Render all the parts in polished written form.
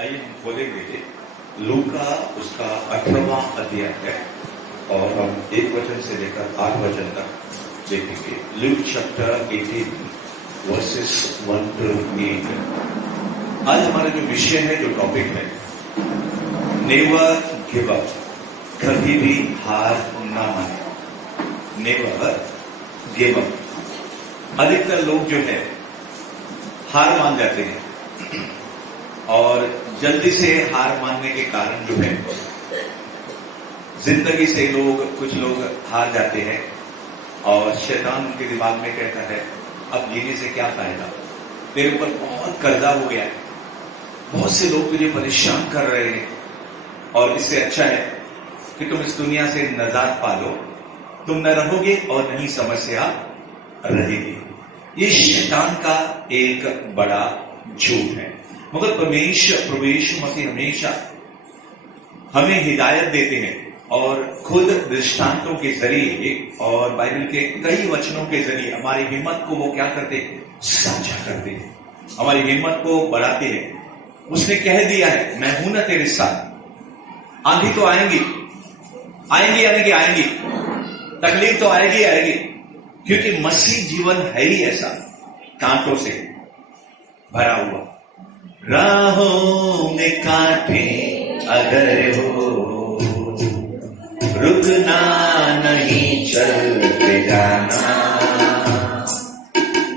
आइए हम खोलेंगे लूका उसका 18वां अध्याय है और हम 1 वचन से लेकर 8 वचन तक देखेंगे। Luke chapter 18 versus 1 to 8। आज हमारा जो विषय है, जो टॉपिक है, नेवर गिव अप, कभी भी हार ना माने। Never give up. अधिकतर लोग जो है हार मान जाते हैं और जल्दी से हार मानने के कारण जो है जिंदगी से कुछ लोग हार जाते हैं और शैतान उनके दिमाग में कहता है अब जीने से क्या फायदा, तेरे ऊपर बहुत कर्जा हो गया है, बहुत से लोग तुझे परेशान कर रहे हैं और इससे अच्छा है कि तुम इस दुनिया से नजात पा लो, तुम न रहोगे और नहीं समस्या रहेगी। ये शैतान का एक बड़ा झूठ है। मगर प्रवेश मसीह हमेशा हमें हिदायत देते हैं और खुद दृष्टांतों के जरिए और बाइबल के कई वचनों के जरिए हमारी हिम्मत को वो क्या करते हैं, साझा करते हैं, हमारी हिम्मत को बढ़ाते हैं। उसने कह दिया है मैं हूं ना तेरे साथ। आंधी तो आएंगी यानी कि आएंगी, तकलीफ तो आएगी, क्योंकि मसीह जीवन है ही ऐसा, कांटों से भरा हुआ। राहों में कांटे अगर हो, रुकना नहीं, चलते जाना,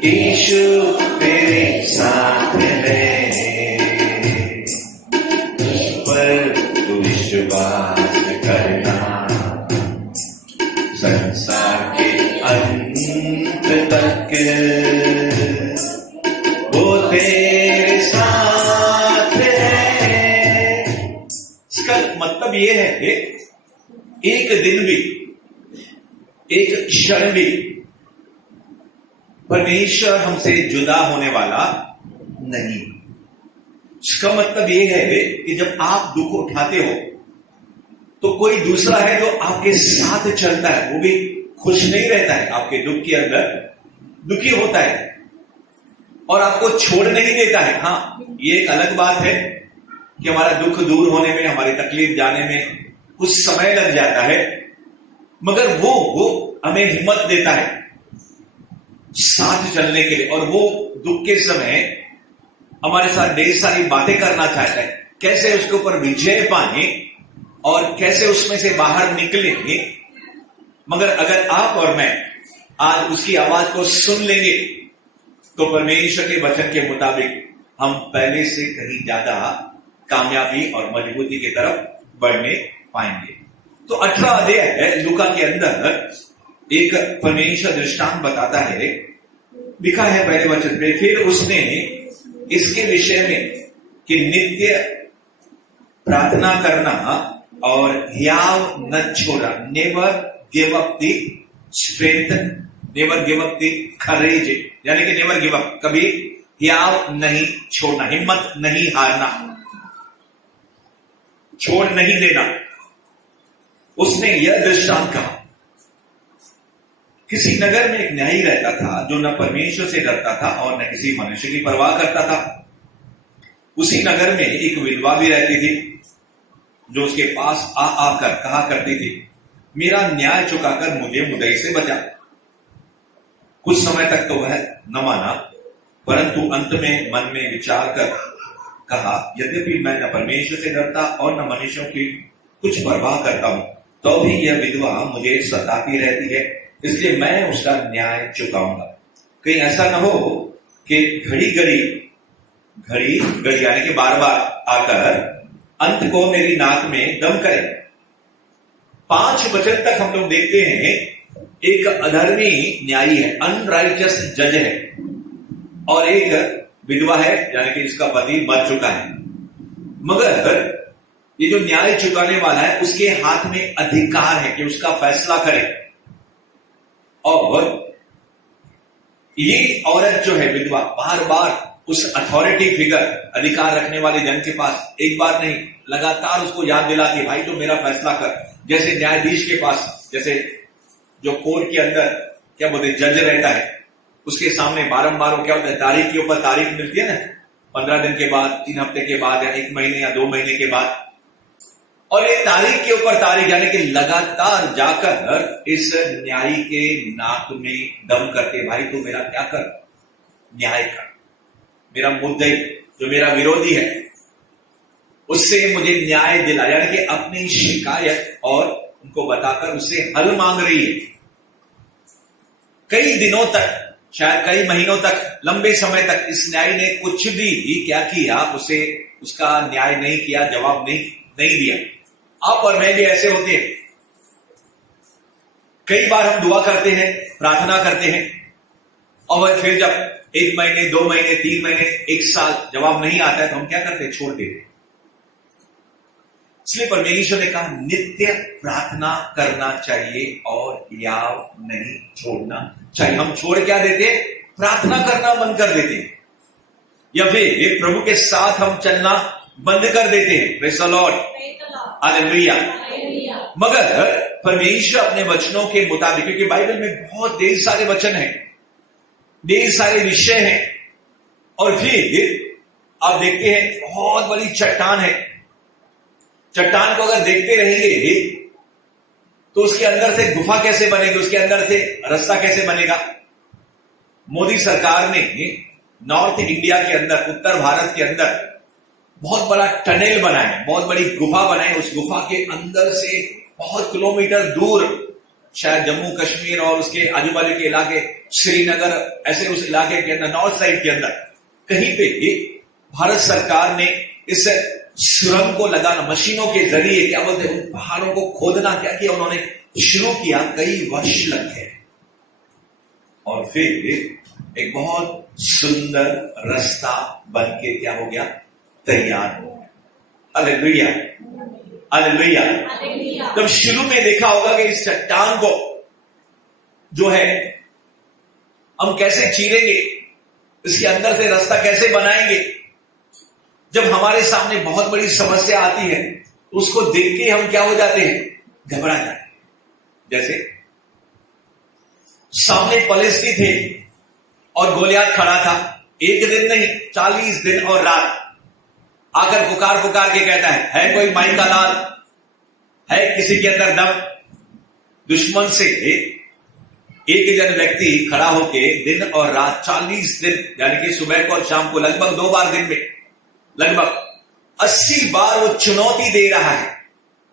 यीशु तेरे साथ है, पर तू विश्वास करना, संसार के अंत तक वो तेरे साथ है। इसका मतलब ये है कि एक दिन भी, एक क्षण भी परमेश्वर हमसे जुदा होने वाला नहीं। इसका मतलब ये है कि जब आप दुख उठाते हो तो कोई दूसरा है जो आपके साथ चलता है, वो भी खुश नहीं रहता है, आपके दुख के अंदर दुखी होता है और आपको छोड़ नहीं देता है। हाँ, ये एक अलग बात है कि हमारा दुख दूर होने में, हमारी तकलीफ जाने में कुछ समय लग जाता है, मगर वो हमें हिम्मत देता है साथ चलने के लिए और वो दुख के समय हमारे साथ ढेर सारी बातें करना चाहता है, कैसे उसके ऊपर विजय पाने और कैसे उसमें से बाहर निकलेंगे। मगर अगर आप और मैं आज उसकी आवाज को सुन लेंगे तो परमेश्वर के वचन के मुताबिक हम पहले से कहीं ज्यादा कामयाबी और मजबूती की तरफ बढ़ने पाएंगे। तो 18 अध्याय है लूका के अंदर एक परमेश्वर दृष्टांत बताता है। लिखा है पहले वचन पे, फिर उसने इसके विषय में कि नित्य प्रार्थना करना और हियाव न छोड़ा, never give up the strength, never give up the courage, यानी कि नेवर गिव अप, कभी हियाव नहीं छोड़ना, हिम्मत नहीं हारना, छोड़ नहीं देना। उसने यह दृष्टांत कहा। किसी नगर में एक न्यायी रहता था जो न परमेश्वर से डरता था और न किसी मनुष्य की परवाह करता था। उसी नगर में एक विधवा भी रहती थी जो उसके पास आकर कहा करती थी मेरा न्याय चुकाकर मुझे मुद्दई से बचा। कुछ समय तक तो वह न माना, परंतु अंत में मन में विचार कर कहा यद्यपि मैं न परमेश्वर से डरता और न मनुष्यों की कुछ परवाह करता हूं, तो भी यह विधवा मुझे सताती रहती है, इसलिए मैं उसका न्याय चुकाऊंगा। कहीं ऐसा न हो कि घड़ी घड़ी यानी कि बार बार आकर अंत को मेरी नाक में दम करे। 5 वचन तक हम लोग देखते हैं एक अधर्मी न्यायी है, अनराइचस जज है, और एक विधवा है यानी कि इसका पति मर चुका है। मगर ये जो न्याय चुकाने वाला है उसके हाथ में अधिकार है कि उसका फैसला करे। और ये औरत जो है विधवा बार बार उस अथॉरिटी फिगर, अधिकार रखने वाले जन के पास एक बार नहीं लगातार उसको याद दिलाती भाई तो मेरा फैसला कर। जैसे न्यायाधीश के पास, जैसे जो कोर्ट के अंदर क्या बोलते जज रहता है, उसके सामने बारंबार वो क्या होता है, तारीख के ऊपर तारीख मिलती है ना, 15 दिन के बाद, 3 हफ्ते के बाद, या 1 महीने या 2 महीने के बाद, और ये तारीख के ऊपर तारीख, यानी कि लगातार जाकर इस न्यायी के नाक में दम करते, भाई तू मेरा क्या कर, न्याय कर, मेरा मुद्दई जो मेरा विरोधी है उससे मुझे न्याय दिला, यानी कि अपनी शिकायत और उनको बताकर उससे हल मांग रही है। कई दिनों तक, शायद कई महीनों तक, लंबे समय तक इस न्यायी ने कुछ भी क्या किया, उसे उसका न्याय नहीं किया, जवाब नहीं दिया। आप और मैं भी ऐसे होते हैं, कई बार हम दुआ करते हैं, प्रार्थना करते हैं, और फिर जब 1 महीने, 2 महीने, 3 महीने, 1 साल जवाब नहीं आता है तो हम क्या करते हैं, छोड़ देते हैं। इसलिए परमेश्वर ने कहा नित्य प्रार्थना करना चाहिए और याव नहीं छोड़ना चाहिए। हम छोड़ क्या देते, प्रार्थना करना बंद कर देते हैं, या फिर प्रभु के साथ हम चलना बंद कर देते हैं। Praise the lord, hallelujah. मगर परमेश्वर अपने वचनों के मुताबिक, क्योंकि बाइबल में बहुत ढेर सारे वचन हैं, ढेर सारे विषय हैं, और फिर आप देखते हैं बहुत बड़ी चट्टान है। चट्टान को अगर देखते रहेंगे तो उसके अंदर से गुफा कैसे बनेगी, उसके अंदर से रास्ता कैसे बनेगा। मोदी सरकार ने नॉर्थ इंडिया के अंदर, उत्तर भारत के अंदर बहुत बड़ा टनल बनाया, बहुत बड़ी गुफा बनाई। उस गुफा के अंदर से बहुत किलोमीटर दूर, शायद जम्मू कश्मीर और उसके आजू बाजू के इलाके, श्रीनगर, ऐसे उस इलाके के अंदर, नॉर्थ साइड के अंदर कहीं पे भारत सरकार ने इस सुरंग को लगाना, मशीनों के जरिए, क्या बोलते हैं, पहाड़ों को खोदना क्या किया उन्होंने, शुरू किया। कई वर्ष लग गए और फिर एक बहुत सुंदर रास्ता बन के क्या हो गया, तैयार हो गया। Hallelujah, hallelujah. तब शुरू में देखा होगा कि इस चट्टान को जो है हम कैसे चीरेंगे, इसके अंदर से रास्ता कैसे बनाएंगे। जब हमारे सामने बहुत बड़ी समस्या आती है उसको देख के हम क्या हो जाते हैं, घबरा जाते हैं। जैसे सामने पलिश्ती थे और गोलियात खड़ा था, 1 दिन नहीं 40 दिन और रात आकर पुकार पुकार के कहता है कोई माई का लाल, है किसी के अंदर दम। दुश्मन से एक जन व्यक्ति खड़ा होके दिन और रात 40 दिन, यानी कि सुबह को और शाम को लगभग 2 बार दिन में लगभग 80 बार वो चुनौती दे रहा है।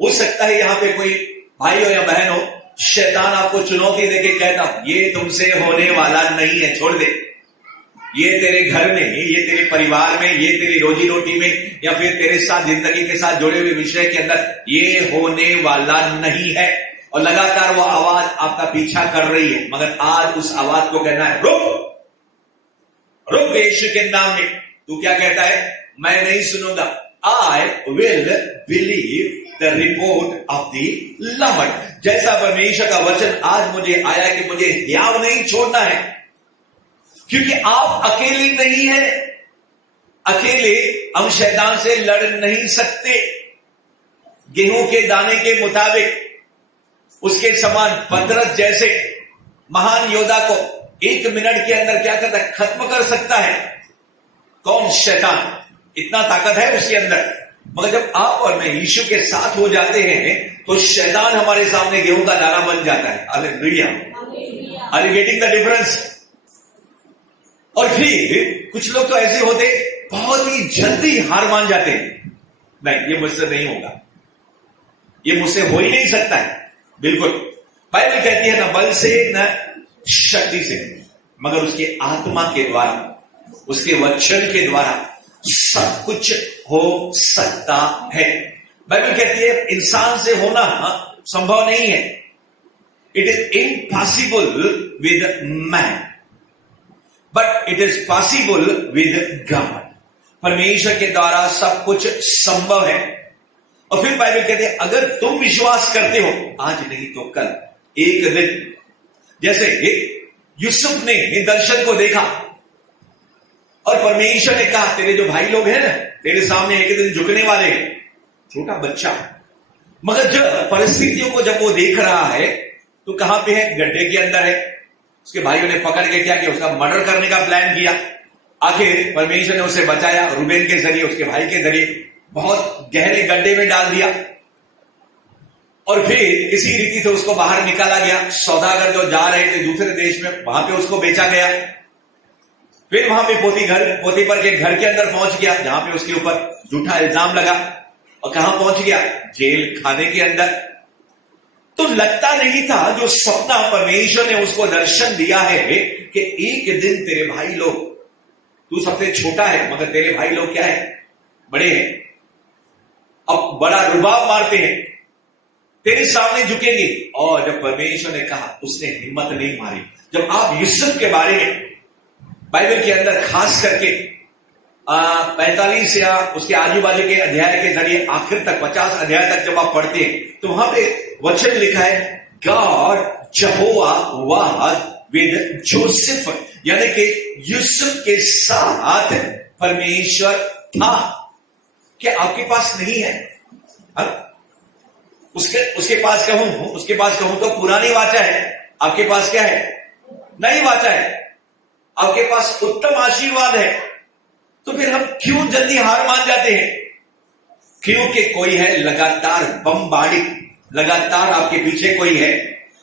हो सकता है यहां पे कोई भाई हो या बहन हो, शैतान आपको चुनौती देके कहता ये तुमसे होने वाला नहीं है, छोड़ दे, ये तेरे घर में, ये तेरे परिवार में, ये तेरी रोजी रोटी में, या फिर तेरे साथ जिंदगी के साथ जुड़े हुए विषय के अंदर ये होने वाला नहीं है। और लगातार वो आवाज आपका पीछा कर रही है, मगर आज उस आवाज को कहना है रुक, रुक यीशु के नाम में। तू क्या कहता है, मैं नहीं सुनूंगा। I will believe the report of the Lord. जैसा परमेश्वर का वचन आज मुझे आया कि मुझे हियाव नहीं छोड़ना है, क्योंकि आप अकेले नहीं हैं। अकेले हम शैतान से लड़ नहीं सकते। गेहूं के दाने के मुताबिक उसके समान पतरस जैसे महान योद्धा को 1 मिनट के अंदर क्या करता है, खत्म कर सकता है। कौन, शैतान। इतना ताकत है उसके अंदर। मगर जब आप और मैं यीशु के साथ हो जाते हैं तो शैतान हमारे सामने गेहूं का दाना बन जाता है। Hallelujah, are you getting the difference. और फिर कुछ लोग तो ऐसे होते बहुत ही जल्दी हार मान जाते हैं, नहीं ये मुझसे नहीं होगा, ये मुझसे हो ही नहीं सकता है। बिल्कुल, बाइबल कहती है न बल से न शक्ति से, मगर उसके आत्मा के द्वारा, उसके वचन के द्वारा सब कुछ हो सकता है। बाइबल कहती है इंसान से होना संभव नहीं है, it is impossible with man but it is possible with God. परमेश्वर के द्वारा सब कुछ संभव है। और फिर बाइबल कहते हैं अगर तुम विश्वास करते हो, आज नहीं तो कल, एक दिन, जैसे यूसुफ ने दर्शन को देखा और परमेश्वर ने कहा तेरे जो भाई लोग हैं ना, तेरे सामने एक दिन झुकने वाले हैं, छोटा बच्चा। मगर जब परिस्थितियों को जब वो देख रहा है तो कहां पे है, गड्ढे के अंदर है। उसके भाइयों ने पकड़ के क्या किया, उसका मर्डर करने का प्लान किया। आखिर परमेश्वर ने उसे बचाया, रूबेन के जरिए, उसके भाई के जरिए बहुत गहरे गड्ढे में डाल दिया और फिर किसी रीति से उसको बाहर निकाला गया। सौदागर जो जा रहे थे दूसरे देश में, वहां पे उसको बेचा गया। फिर वहां पे पोतीपर के घर के अंदर पहुंच गया, जहां पे उसके ऊपर झूठा इल्जाम लगा और कहां पहुंच गया, जेल खाने के अंदर। तो लगता नहीं था जो सपना परमेश्वर ने उसको दर्शन दिया है कि एक दिन तेरे भाई लोग, तू सबसे छोटा है मगर तेरे भाई लोग क्या है, बड़े हैं, अब बड़ा रुबाब मारते हैं, तेरे सामने झुकेंगे। और जब परमेश्वर ने कहा, उसने हिम्मत नहीं मारी। जब आप यूसुफ के बारे में बाइबल के अंदर खास करके 45 या उसके आजू बाजू के अध्याय के जरिए आखिर तक 50 अध्याय तक जब आप पढ़ते हैं तो वहां पे वचन लिखा है, गॉड जहोवा वाज विद जोसेफ, यानी कि यूसुफ के साथ परमेश्वर था। क्या आपके पास नहीं है? उसके पास कहूं तो पुरानी वाचा है, आपके पास क्या है? नई वाचा है। आपके पास उत्तम आशीर्वाद है। तो फिर हम क्यों जल्दी हार मान जाते हैं? क्योंकि कोई है लगातार बमबारी, लगातार आपके पीछे कोई है,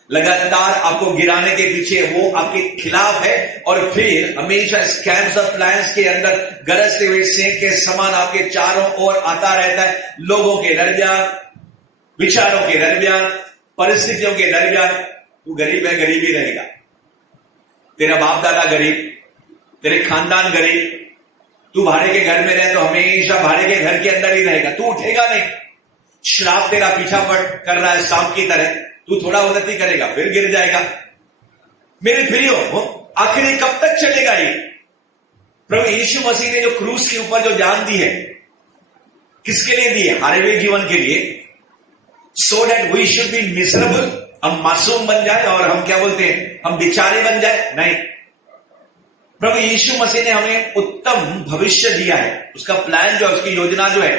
लगातार आपको गिराने के पीछे, वो आपके खिलाफ है और फिर हमेशा स्कैम्स और प्लान्स के अंदर गरजते हुए सेंक के समान आपके चारों ओर आता रहता है। लोगों के दरमियान, विचारों के दरमियान, परिस्थितियों के दरमियान तू गरीब है, गरीब ही रहेगा। तेरा बाप दादा गरीब, तेरे खानदान गरीब, तू भाड़े के घर में रहे तो हमेशा भाड़े के घर के अंदर ही रहेगा, तू उठेगा नहीं। श्राप तेरा पीछा कर रहा है सांप की तरह, तू थोड़ा उन्नति करेगा फिर गिर जाएगा। मेरे प्रियो, आखिर ये कब तक चलेगा? ये प्रभु यीशु मसीह ने जो क्रूस के ऊपर जो जान दी है, किसके लिए दी है? हारे हुए जीवन के लिए, so that we should be miserable. हम मासूम बन जाए और हम क्या बोलते हैं, हम बेचारे बन जाए? नहीं, प्रभु यीशु मसीह ने हमें उत्तम भविष्य दिया है। उसका प्लान जो है, उसकी योजना जो है,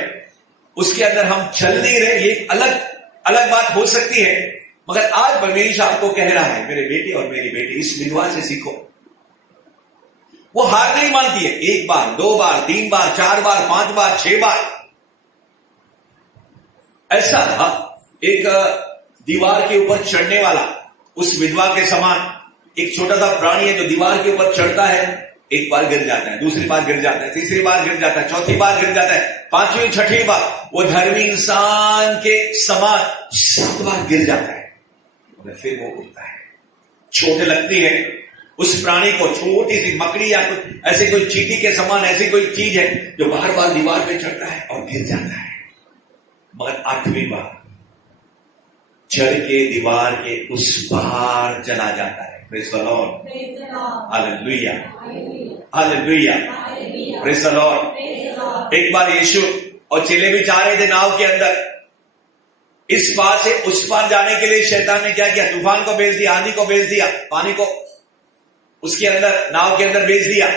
उसके अंदर हम चल नहीं रहे। ये अलग बात हो सकती है, मगर आज परमेश्वर आपको कह रहा है, मेरे बेटे और मेरी बेटी, इस विधवा से सीखो। वो हार नहीं मानती है। 1 बार, 2 बार, 3 बार, 4 बार, 5 बार, 6 बार। ऐसा था एक दीवार के ऊपर चढ़ने वाला, उस विधवा के समान एक छोटा सा प्राणी है जो दीवार के ऊपर चढ़ता है। 1 बार गिर जाता है, दूसरी बार गिर जाता है, तीसरी बार गिर जाता है, चौथी बार गिर जाता है, 5वीं 6वीं बार वो धर्मी इंसान के समान 7 बार गिर जाता है, मगर फिर वो उठता है। चोट लगती है उस प्राणी को, छोटी सी मकड़ी या ऐसे कोई चींटी के समान ऐसी कोई चीज है जो बार बार दीवार पे चढ़ता है और गिर जाता है, मगर 8वीं बार चढ़ के दीवार के उस पार चला जाता है। Praise the lord, hallelujah, hallelujah, praise the Lord. एक बार यीशु और चेले भी जा रहे थे नाव के अंदर, इस पार से उस पार जाने के लिए शैतान ने क्या किया? तूफान को भेज दिया, आंधी को भेज दिया, पानी को उसके अंदर, नाव के अंदर भेज दिया।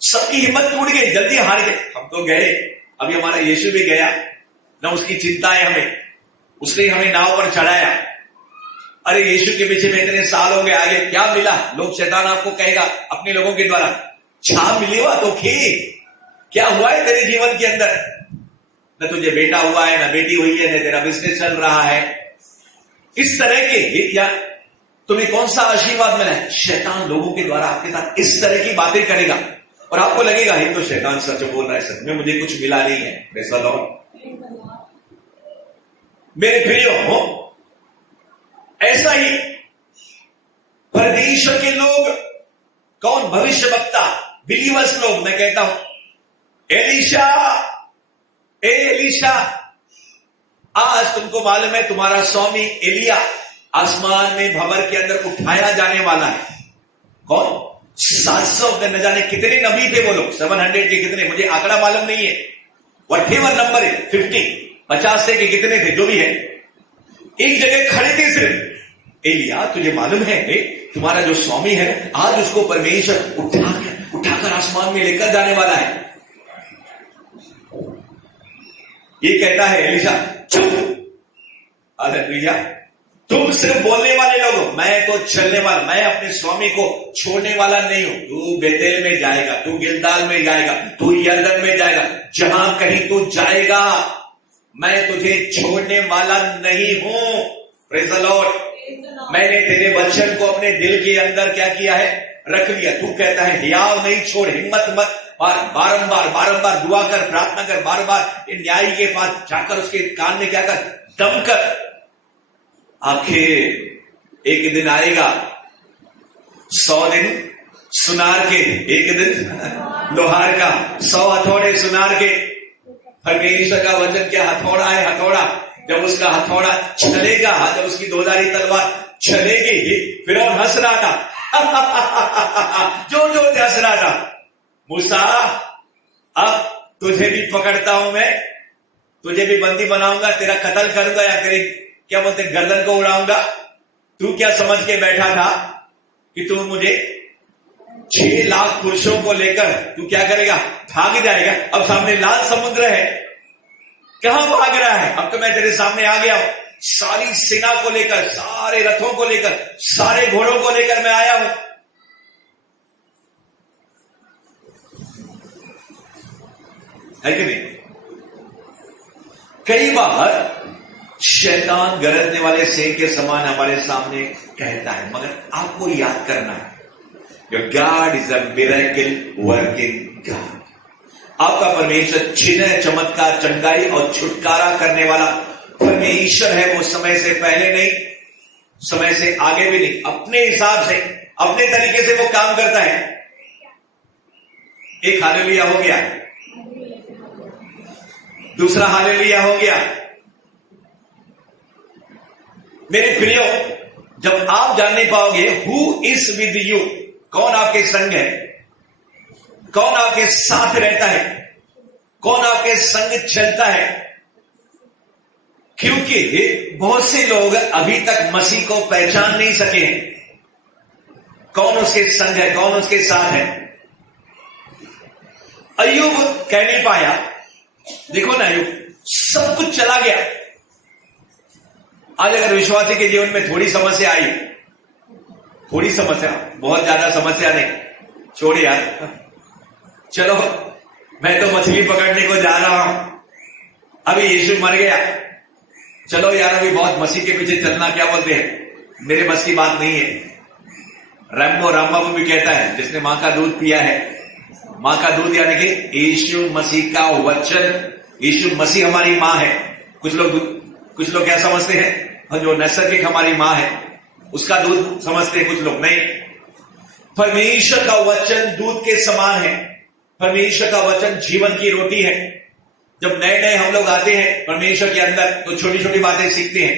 सबकी हिम्मत टूट गई, जल्दी हार गए। हम तो गए, अभी हमारा यीशु भी गया ना, उसकी चिंता है हमें, उसने हमें नाव पर चढ़ाया। अरे यीशु के पीछे में इतने साल हो गए, आगे क्या मिला? लोग, शैतान आपको कहेगा अपने लोगों के द्वारा, छा मिली हुआ तो क्या हुआ है तेरे जीवन के अंदर? न तुझे बेटा हुआ है, न बेटी हुई है, न तेरा बिजनेस चल रहा है। इस तरह के, या तुम्हें कौन सा आशीर्वाद मिला है? शैतान लोगों के द्वारा आपके साथ इस तरह की बातें करेगा और आपको लगेगा ये तो शैतान सच बोल रहा है, सच में मुझे कुछ मिला नहीं है। Praise the Lord. मेरे प्रियो, ऐसा ही परमेश्वर के लोग, कौन? भविष्य वक्ता, बिलीवर्स लोग। मैं कहता हूं, एलीशा, एलीशा, आज तुमको मालूम है तुम्हारा स्वामी एलिया आसमान में भंवर के अंदर उठाया जाने वाला है। कौन? 700 न जाने कितने नबी थे वो लोग, 700 के कितने, मुझे आंकड़ा मालूम नहीं है, व्हाटएवर नंबर है, 50 से के कितने थे, जो भी है, एक जगह खड़े थे सिर्फ। एलिया, तुझे मालूम है तुम्हारा जो स्वामी है, आज उसको परमेश्वर उठाकर आसमान में लेकर जाने वाला है। ये कहता है एलिशा, चुप। हालेलुया। तुम सिर्फ बोलने वाले लोग हो, मैं तो चलने वाला, मैं अपने स्वामी को छोड़ने वाला नहीं हूं। तू बेतेल में जाएगा, तू गिलगाल में जाएगा, तू यरदन में जाएगा, जहां कहीं तू जाएगा मैं तुझे छोड़ने वाला नहीं हूं। Praise the Lord. मैंने तेरे वचन को अपने दिल के अंदर क्या किया है, रख लिया। तू कहता है हियाव नहीं छोड़, हिम्मत मत, और बारंबार बारंबार दुआ कर, प्रार्थना कर, बार बार न्यायी के पास जाकर उसके कान में क्या कर, दम कर। आखिर एक दिन आएगा, 100 दिन सुनार के, एक दिन लोहार का, 100 हथौड़े सुनार के। परमेश्वर का वचन क्या हथौड़ा है, हथौड़ा। जब उसका हथौड़ा चलेगा, जब उसकी दोधारी तलवार चलेगी, फिर और हंस रहा था जोर जोर से हंस रहा था। मूसा, अब तुझे भी पकड़ता हूं मैं, तुझे भी बंदी बनाऊंगा, तेरा कत्ल करूंगा, या तेरी क्या बोलते गर्दन को उड़ाऊंगा। तू क्या समझ के बैठा था कि तू मुझे 6 लाख पुरुषों को लेकर तू क्या करेगा, भाग जाएगा। अब सामने लाल समुद्र है, कहां भाग रहा है? अब तो मैं तेरे सामने आ गया हूं, सारी सेना को लेकर, सारे रथों को लेकर, सारे घोड़ों को लेकर मैं आया हूं। है कि नहीं? कई बार शैतान गरजने वाले शेर के समान हमारे सामने कहता है, मगर आपको याद करना है, your God is a miracle working God. आपका परमेश्वर चिन्ह, चमत्कार, चंगाई और छुटकारा करने वाला परमेश्वर है। वो समय से पहले नहीं, समय से आगे भी नहीं, अपने हिसाब से, अपने तरीके से वो काम करता है। एक हालेलुया हो गया, दूसरा हालेलुया हो गया। मेरे प्रियो, जब आप जान नहीं पाओगे हु इज विद यू, कौन आपके संग है, कौन आपके साथ रहता है, कौन आपके संग चलता है, क्योंकि बहुत से लोग अभी तक मसीह को पहचान नहीं सके हैं, कौन उसके संग है, कौन उसके साथ है। अय्यूब कह नहीं पाया, देखो ना, अय्यूब सब कुछ चला गया। आज अगर विश्वासी के जीवन में थोड़ी समस्या आई, थोड़ी समस्या, बहुत ज्यादा समस्या नहीं, छोड़िए यार, चलो मैं तो मछली पकड़ने को जा रहा हूं, अभी यीशु मर गया, चलो यार अभी बहुत मसीह के पीछे चलना क्या बोलते हैं, मेरे बस की बात नहीं है। रामबाबू भी कहता है, जिसने मां का दूध पिया है, मां का दूध यानी कि यीशु मसीह का वचन, यीशु मसीह हमारी मां है। कुछ लोग क्या समझते हैं, और जो नैसर्गिक हमारी मां है उसका दूध समझते हैं, कुछ लोग नहीं। परमेश्वर का वचन दूध के समान है, परमेश्वर का वचन जीवन की रोटी है। जब नए नए हम लोग आते हैं परमेश्वर के अंदर तो छोटी छोटी बातें सीखते हैं,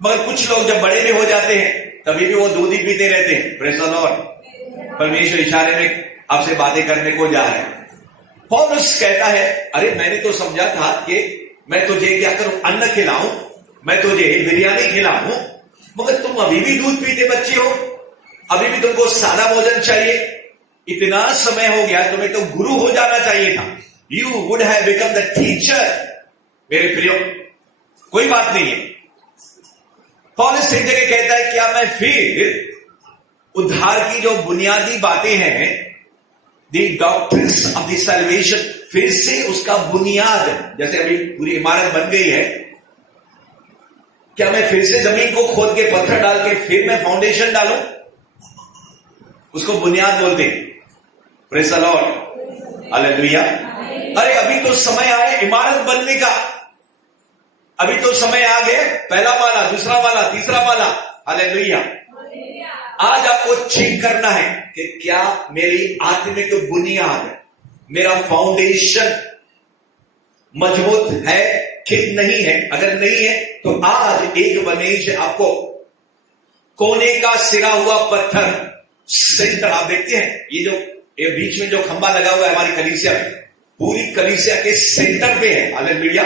मगर कुछ लोग जब बड़े भी हो जाते हैं तभी भी वो दूध ही पीते रहते हैं। Praise the Lord. परमेश्वर इशारे में आपसे बातें करने को जा रहे हैं। पौलुस कहता है, अरे मैंने तो समझा था कि मैं तुझे क्या करूं, अन्न खिलाऊं, मैं तुझे बिरयानी खिलाऊं, मगर तुम अभी भी दूध पीते बच्चे हो, अभी भी तुमको सादा भोजन चाहिए। इतना समय हो गया, तुम्हें तो गुरु हो जाना चाहिए था। You would have become the teacher. मेरे प्रियो, कोई बात नहीं है। पौलुस एक जगह कहता है, क्या मैं फिर उद्धार की जो बुनियादी बातें हैं, the doctrines of the salvation, फिर से उसका बुनियाद, जैसे अभी पूरी इमारत बन गई है, क्या मैं फिर से जमीन को खोद के पत्थर डाल के फिर मैं फाउंडेशन डालूं? उसको बुनियाद बोलते हैं। Praise the lord, hallelujah. अरे अभी तो समय आए इमारत बनने का, अभी तो समय आ गया, पहला माला, दूसरा माला, तीसरा माला, हालेलुया। आज आपको चेक करना है कि क्या मेरी आत्मिक बुनियाद, मेरा फाउंडेशन मजबूत है कि नहीं है। अगर नहीं है तो आज एक बनेश आपको कोने का सिरा हुआ पत्थर, सेंटर, आप देखते हैं ये बीच में जो खंबा लगा हुआ है हमारी कलीसिया में, पूरी कलीसिया के सेंटर पे है, हालेलुया।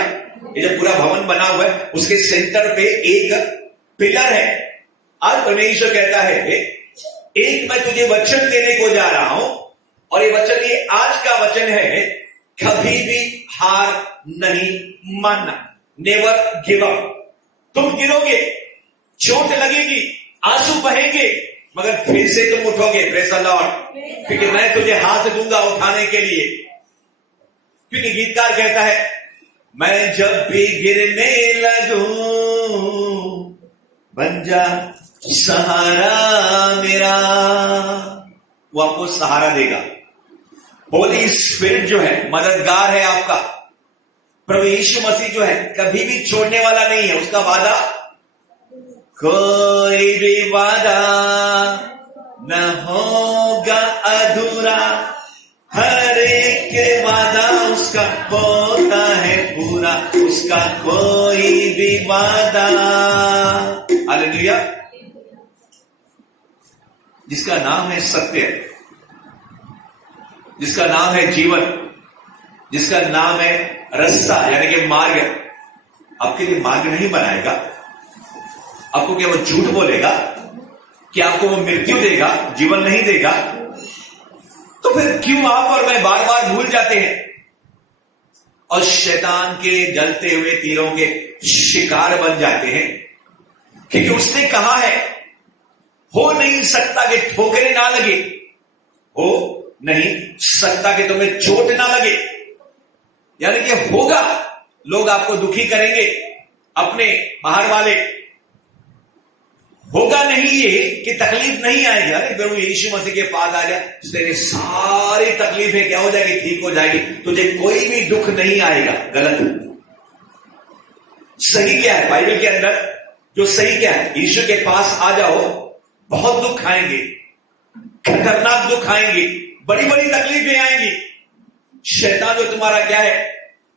ये जो पूरा भवन बना हुआ है उसके सेंटर पे एक पिलर है। आज परमेश्वर कहता है, एक मैं तुझे वचन देने को जा रहा हूं, और ये वचन, ये आज का वचन है, कभी भी हार नहीं मानना, नेवर गिव अप। तुम गिरोगे, चोट लगेगी, आंसू बहेंगे, मगर फिर से तुम उठोगे। Praise the Lord. क्योंकि मैं तुझे हाथ दूंगा उठाने के लिए। क्योंकि गीतकार कहता है, मैं जब भी गिरने लगूं बन जा सहारा मेरा। वो आपको सहारा देगा। होली स्पिरिट जो है मददगार है आपका। प्रभु यीशु मसीह जो है कभी भी छोड़ने वाला नहीं है। उसका वादा, कोई भी वादा न होगा अधूरा, हर एक वादा उसका होता है पूरा, उसका कोई भी वादा। हालेलुया। जिसका नाम है सत्य, जिसका नाम है जीवन, जिसका नाम है रास्ता यानी कि मार्ग, आपके लिए मार्ग नहीं बनाएगा। आपको क्या वो झूठ बोलेगा कि आपको वो मृत्यु देगा, जीवन नहीं देगा? तो फिर क्यों आप और मैं बार बार भूल जाते हैं और शैतान के जलते हुए तीरों के शिकार बन जाते हैं? क्योंकि उसने कहा है, हो नहीं सकता कि ठोकरें ना लगे, हो नहीं सकता कि तुम्हें चोट ना लगे। यानी कि होगा, लोग आपको दुखी करेंगे, अपने बाहर वाले। होगा नहीं ये कि तकलीफ नहीं आएगी। अरे प्रभु यीशु मसीह के पास आ गया, तेरी सारी तकलीफें क्या हो जाएगी? ठीक हो जाएगी, तुझे कोई भी दुख नहीं आएगा। गलत। सही क्या है बाइबल के अंदर? जो सही क्या है? यीशु के पास आ जाओ, बहुत दुख आएंगे, खतरनाक दुख आएंगे, बड़ी बड़ी तकलीफें आएंगी। शैतान जो तुम्हारा क्या है?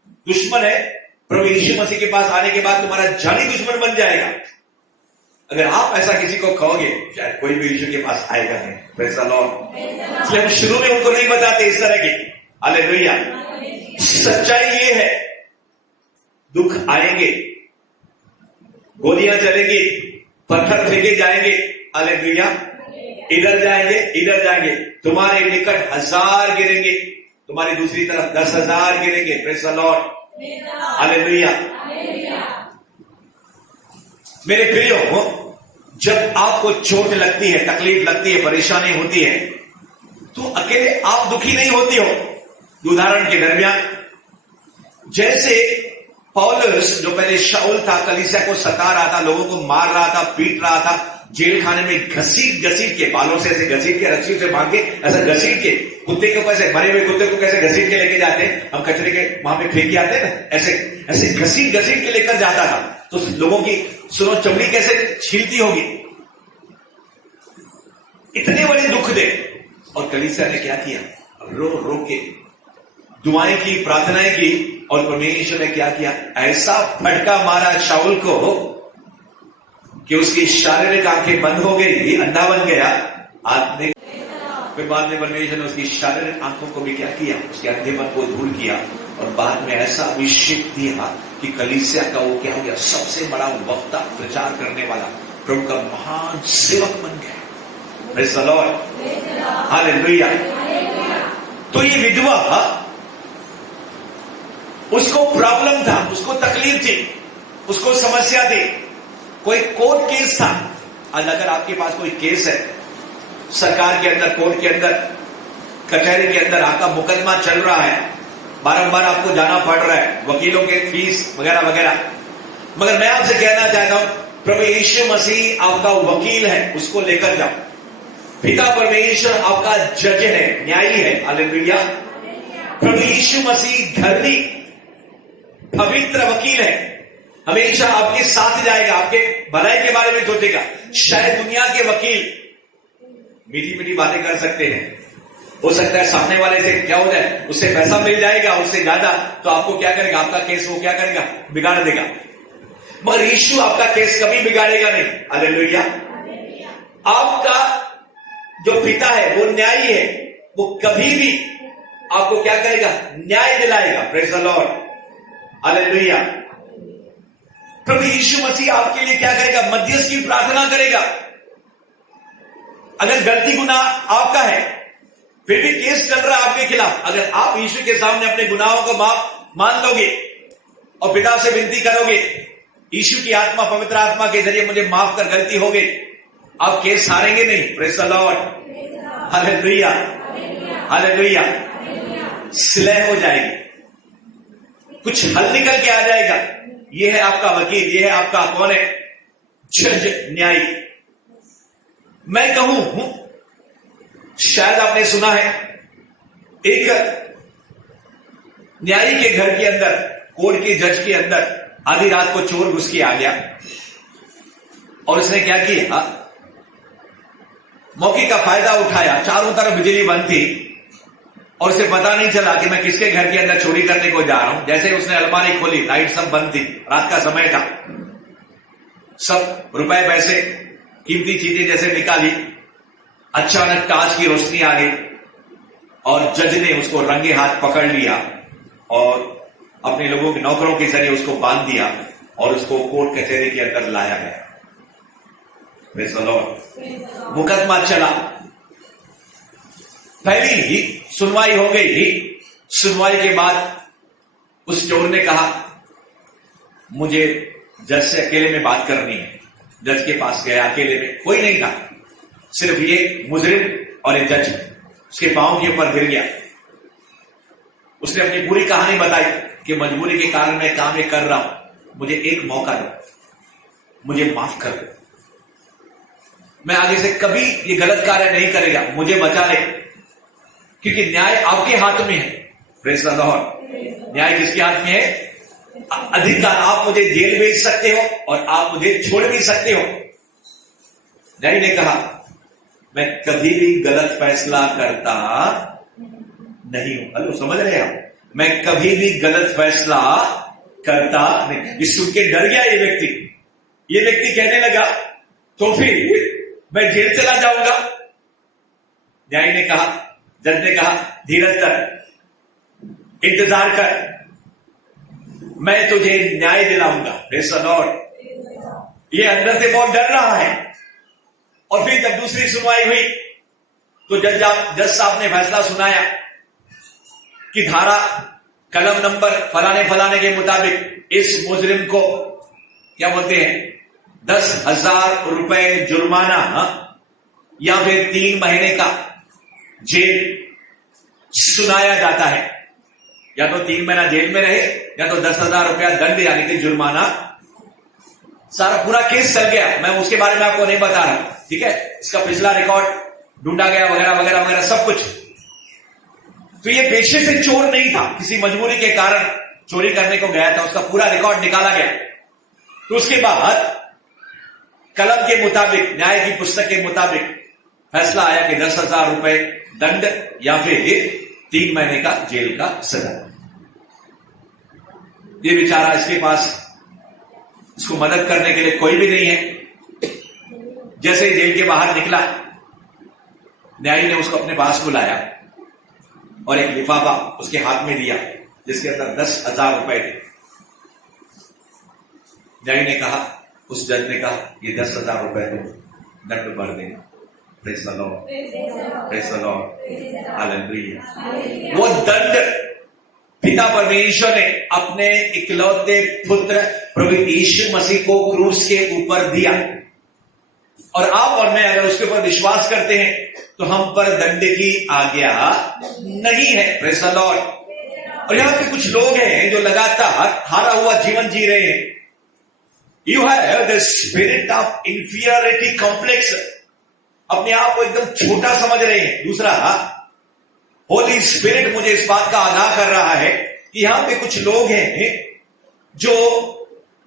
दुश्मन है। प्रभु यीशु मसीह के पास आने के बाद तुम्हारा जानी दुश्मन बन जाएगा। अगर आप ऐसा किसी को कहोगे, शायद कोई भी यीशु के पास आएगा नहीं। Praise the Lord. इसलिए हम शुरू में उनको नहीं बताते इस तरह की। हालेलुया। सच्चाई ये है, दुख आएंगे, गोलियां चलेंगी, पत्थर फेंके जाएंगे। हालेलुया। इधर जाएंगे, इधर जाएंगे, तुम्हारे निकट 1000 गिरेंगे, तुम्हारी दूसरी तरफ 10,000 गिरेंगे। Praise the lord. हालेलुया। मेरे प्रियो, जब आपको चोट लगती है, तकलीफ लगती है, परेशानी होती है, तो अकेले आप दुखी नहीं होती हो। उदाहरण के दरमियान जैसे पौलुस जो पहले शाऊल था, कलीसिया को सता रहा था, लोगों को मार रहा था, पीट रहा था, जेल खाने में घसीट घसीट के, बालों से ऐसे घसीट के, रस्सी से बांध के, ऐसा घसीट के, कुत्ते को कैसे, मरे हुए कुत्ते को कैसे घसीट के लेके जाते हैं, हम कचरे के वहां पे फेंक के आते हैं ना, ऐसे ऐसे घसीट घसीट के लेकर जाता था। तो लोगों की सुनो चमड़ी कैसे छीलती होगी। इतने बड़े दुख दे, और कलीसिया ने क्या किया? रो रो के दुआएं की, प्रार्थनाएं की, और परमेश्वर ने क्या किया? ऐसा फटका मारा शाऊल को कि उसकी शारीरिक आंखें बंद हो गई, अंधा बन गया आदमी। फिर बाद में परमेश्वर ने उसकी शारीरिक आंखों को भी क्या किया? उसके अंधेपन को दूर किया, और बाद में ऐसा अभिषेक दिया कि कलीसिया का वो क्या हो गया? सबसे बड़ा वक्ता, प्रचार करने वाला, प्रभु का महान सेवक बन गया। Praise the lord. हालेलुया। तो ये विधवा, उसको प्रॉब्लम था, उसको तकलीफ थी, उसको समस्या थी, कोई कोर्ट केस था। आज अगर आपके पास कोई केस है, सरकार के अंदर, कोर्ट के अंदर, कचहरी के अंदर आपका मुकदमा चल रहा है, बारंबार आपको जाना पड़ रहा है, वकीलों के फीस वगैरह वगैरह, मगर मैं आपसे कहना चाहता हूं, प्रभु यीशु मसीह आपका वकील है, उसको लेकर जाओ। पिता परमेश्वर आपका जज है, न्यायी है। हालेलुया। प्रभु यीशु मसीह धर्मी पवित्र वकील है, हमेशा आपके साथ जाएगा, आपके भलाई के बारे में सोचेगा। शायद दुनिया के वकील मीठी मीठी बातें कर सकते हैं, हो सकता है सामने वाले से क्या हो जाए, उससे पैसा मिल जाएगा, उससे ज्यादा, तो आपको क्या करेगा? आपका केस वो क्या करेगा? बिगाड़ देगा। मगर यीशु आपका केस कभी बिगाड़ेगा नहीं। हालेलुया। आपका जो पिता है वो न्यायी है, वो कभी भी आपको क्या करेगा? न्याय दिलाएगा। Praise the lord. हालेलुया। प्रभु यीशु मसीह आपके लिए क्या करेगा? मध्यस्थ की प्रार्थना करेगा। अगर गलती गुनाह आपका है, फिर भी केस चल रहा है आपके खिलाफ, अगर आप यीशु के सामने अपने गुनाहों को माफ मान लोगे और पिता से विनती करोगे, यीशु की आत्मा, पवित्र आत्मा के जरिए मुझे माफ कर, गलती हो गई, अब केस हारेंगे नहीं। Praise the lord, hallelujah, hallelujah. स्लेह हो जाएगी, कुछ हल निकल के आ जाएगा। ये है आपका वकील, ये है आपका कौन है, जज, न्यायी। मैं कहूं, शायद आपने सुना है, एक न्यायी के घर के अंदर, कोर्ट के जज के अंदर आधी रात को चोर घुस के आ गया और उसने क्या किया, मौके का फायदा उठाया। चारों तरफ बिजली बंद थी और उसे पता नहीं चला कि मैं किसके घर के अंदर चोरी करने को जा रहा हूं। जैसे उसने अलमारी खोली, लाइट सब बंद थी, रात का समय था, सब रुपए पैसे कीमती चीजें जैसे निकाली। अचानक टार्च की रोशनी आ गई और जज ने उसको रंगे हाथ पकड़ लिया और अपने लोगों के नौकरों के जरिए उसको बांध दिया और उसको कोर्ट कचहरी के अंदर लाया गया। Praise the Lord. मुकदमा चला, पहली ही सुनवाई हो गई। सुनवाई के बाद उस चोर ने कहा, मुझे जज से अकेले में बात करनी है। जज के पास गया, अकेले में, कोई नहीं था, सिर्फ ये मुजरिम और ये जज। उसके पांव के ऊपर गिर गया। उसने अपनी पूरी कहानी बताई कि मजबूरी के कारण मैं काम ये कर रहा हूं, मुझे एक मौका दो, मुझे माफ कर दो, मैं आगे से कभी ये गलत कार्य नहीं करेगा, मुझे बचा ले, क्योंकि न्याय आपके हाथ में है। Praise the Lord. न्याय किसके हाथ में है? अधिकार। आप मुझे जेल भेज सकते हो और आप मुझे छोड़ भी सकते हो। न्याय ने कहा, मैं कभी भी गलत फैसला करता नहीं हूं। हेलो, समझ रहे हैं आप? मैं कभी भी गलत फैसला करता नहीं। ये सुन के डर गया ये व्यक्ति कहने लगा, तो फिर मैं जेल चला जाऊंगा। न्याय ने कहा, जज ने कहा, धीरज कर, इंतजार कर, मैं तुझे न्याय दिलाऊंगा। Praise the Lord. ये अंदर से बहुत डर रहा है। और फिर जब दूसरी सुनवाई हुई तो जज साहब ने फैसला सुनाया कि धारा, कलम नंबर फलाने के मुताबिक इस मुजरिम को क्या बोलते हैं, 10,000 रुपए जुर्माना या फिर 3 महीने का जेल सुनाया जाता है। या तो 3 महीना जेल में रहे या तो 10,000 रुपया दंड यानी कि जुर्माना। सारा पूरा केस चल गया, मैं उसके बारे में आपको नहीं बता रहा, ठीक है? इसका पिछला रिकॉर्ड ढूंढा गया, वगैरह वगैरह वगैरह सब कुछ। तो ये पेशे से चोर नहीं था, किसी मजबूरी के कारण चोरी करने को गया था, उसका पूरा रिकॉर्ड निकाला गया। तो उसके बाद कलम के मुताबिक, न्याय की पुस्तक के मुताबिक फैसला आया कि 10,000 रुपए दंड या फिर 3 महीने का जेल का सजा। ये बेचारा, इसके पास इसको मदद करने के लिए कोई भी नहीं है। जैसे ही जेल के बाहर निकला, न्यायी ने उसको अपने पास बुलाया और एक लिफाफा उसके हाथ में दिया जिसके अंदर 10,000 रुपए थे। न्यायी ने कहा, उस जज ने कहा, ये 10,000 रुपए तो दंड भर देना। Praise the Lord, praise the lord, hallelujah. वो दंड पिता परमेश्वर ने अपने इकलौते पुत्र प्रभु यीशु मसीह को क्रूस के ऊपर दिया। और आप और मैं अगर उसके ऊपर विश्वास करते हैं तो हम पर दंड की आज्ञा नहीं है। Praise the Lord. और यहां पे कुछ लोग हैं जो लगातार हारा हुआ जीवन जी रहे हैं। You have the spirit of inferiority complex, अपने आप को एकदम छोटा समझ रहे हैं। दूसरा, होली स्पिरिट मुझे इस बात का आगाह कर रहा है कि यहां पे कुछ लोग हैं जो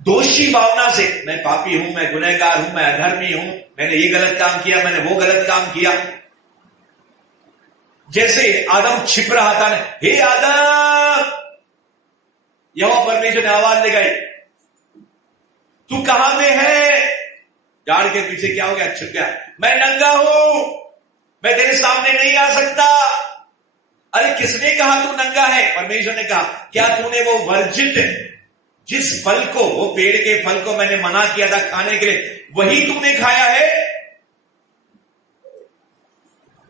दोषी भावना से, मैं पापी हूं, मैं गुनहगार हूं, मैं अधर्मी हूं, मैंने ये गलत काम किया, मैंने वो गलत काम किया। जैसे आदम छिप रहा था, हे आदम, यहोवा परमेश्वर ने आवाज लगाई, तू कहां में है? झाड़ के पीछे क्या हो गया? छिप गया। मैं नंगा हूं, मैं तेरे सामने नहीं आ सकता। अरे किसने कहा तू नंगा है? परमेश्वर ने कहा, क्या तूने वो वर्जित, जिस फल को, वो पेड़ के फल को मैंने मना किया था खाने के लिए, वही तूने खाया है?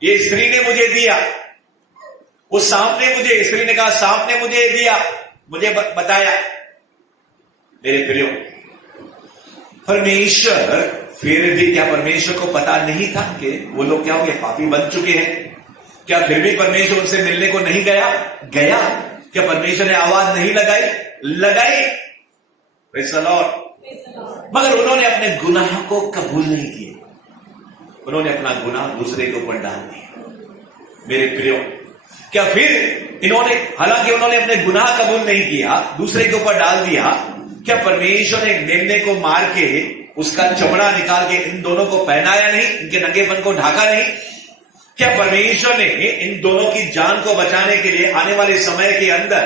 ये स्त्री ने मुझे दिया, वो सांप ने मुझे, स्त्री ने कहा सांप ने मुझे दिया, मुझे बताया। मेरे प्रियो, परमेश्वर, फिर भी क्या परमेश्वर को पता नहीं था कि वो लोग क्या हो गए, पापी बन चुके हैं? क्या फिर भी परमेश्वर उनसे मिलने को नहीं गया? क्या परमेश्वर ने आवाज नहीं लगाई? Praise the Lord. मगर उन्होंने अपने गुनाह को कबूल नहीं किया, उन्होंने अपना गुनाह दूसरे के ऊपर डाल दिया। मेरे प्रियो, क्या फिर इन्होंने, हालांकि उन्होंने अपने गुनाह कबूल नहीं किया, दूसरे के ऊपर डाल दिया, क्या परमेश्वर ने मेमने को मार के उसका चमड़ा निकाल के इन दोनों को पहनाया नहीं, इनके नंगेपन को ढाका नहीं? क्या परमेश्वर ने इन दोनों की जान को बचाने के लिए आने वाले समय के अंदर,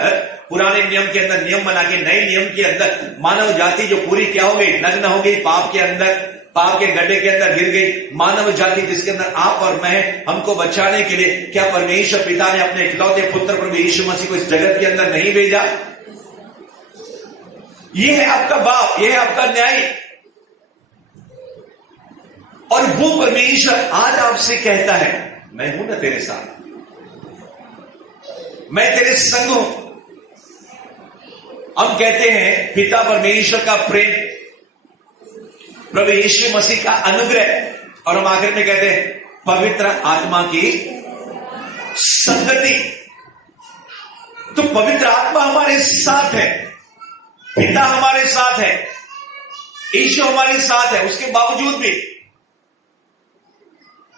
पुराने नियम के अंदर नियम बना के नए नियम के अंदर मानव जाति जो पूरी क्या हो गई, नग्न हो गई, पाप के अंदर, पाप के गड्ढे के अंदर गिर गई मानव जाति, जिसके अंदर आप और मैं, हमको बचाने के लिए क्या परमेश्वर पिता ने अपने इकलौते पुत्र प्रभु यीशु मसीह को इस जगत के अंदर नहीं भेजा? ये है आपका बाप, ये है आपका न्याय। और वो परमेश्वर आज आपसे कहता है, मैं हूं ना तेरे साथ, मैं तेरे संग हूं। हम कहते हैं पिता परमेश्वर का प्रेम, प्रभु यीशु मसीह का अनुग्रह, और हम आखिर में कहते हैं पवित्र आत्मा की संगति। तो पवित्र आत्मा हमारे साथ है, पिता हमारे साथ है, यीशु हमारे साथ है, उसके बावजूद भी,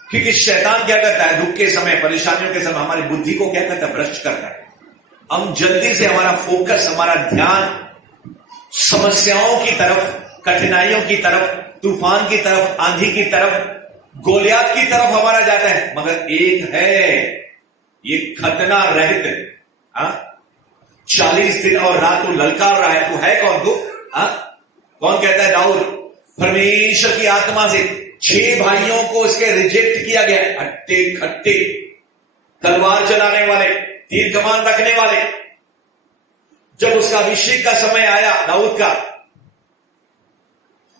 क्योंकि शैतान क्या करता है, दुख के समय, परेशानियों के समय हमारी बुद्धि को क्या करता है, भ्रष्ट करता है। हम जल्दी से हमारा फोकस, हमारा ध्यान समस्याओं की तरफ, कठिनाइयों की तरफ, तूफान की तरफ, आंधी की तरफ, गोलियात की तरफ हमारा जाता है। मगर एक है, ये खतना रहित, 40 दिन और रात तू ललकार रहा है, तू है कौन तू? कौन कहता है? दाऊद। परमेश्वर की आत्मा से 6 भाइयों को इसके रिजेक्ट किया गया, हट्टे खट्टे, तलवार चलाने वाले, तीर कमान रखने वाले। जब उसका अभिषेक का समय आया दाऊद का,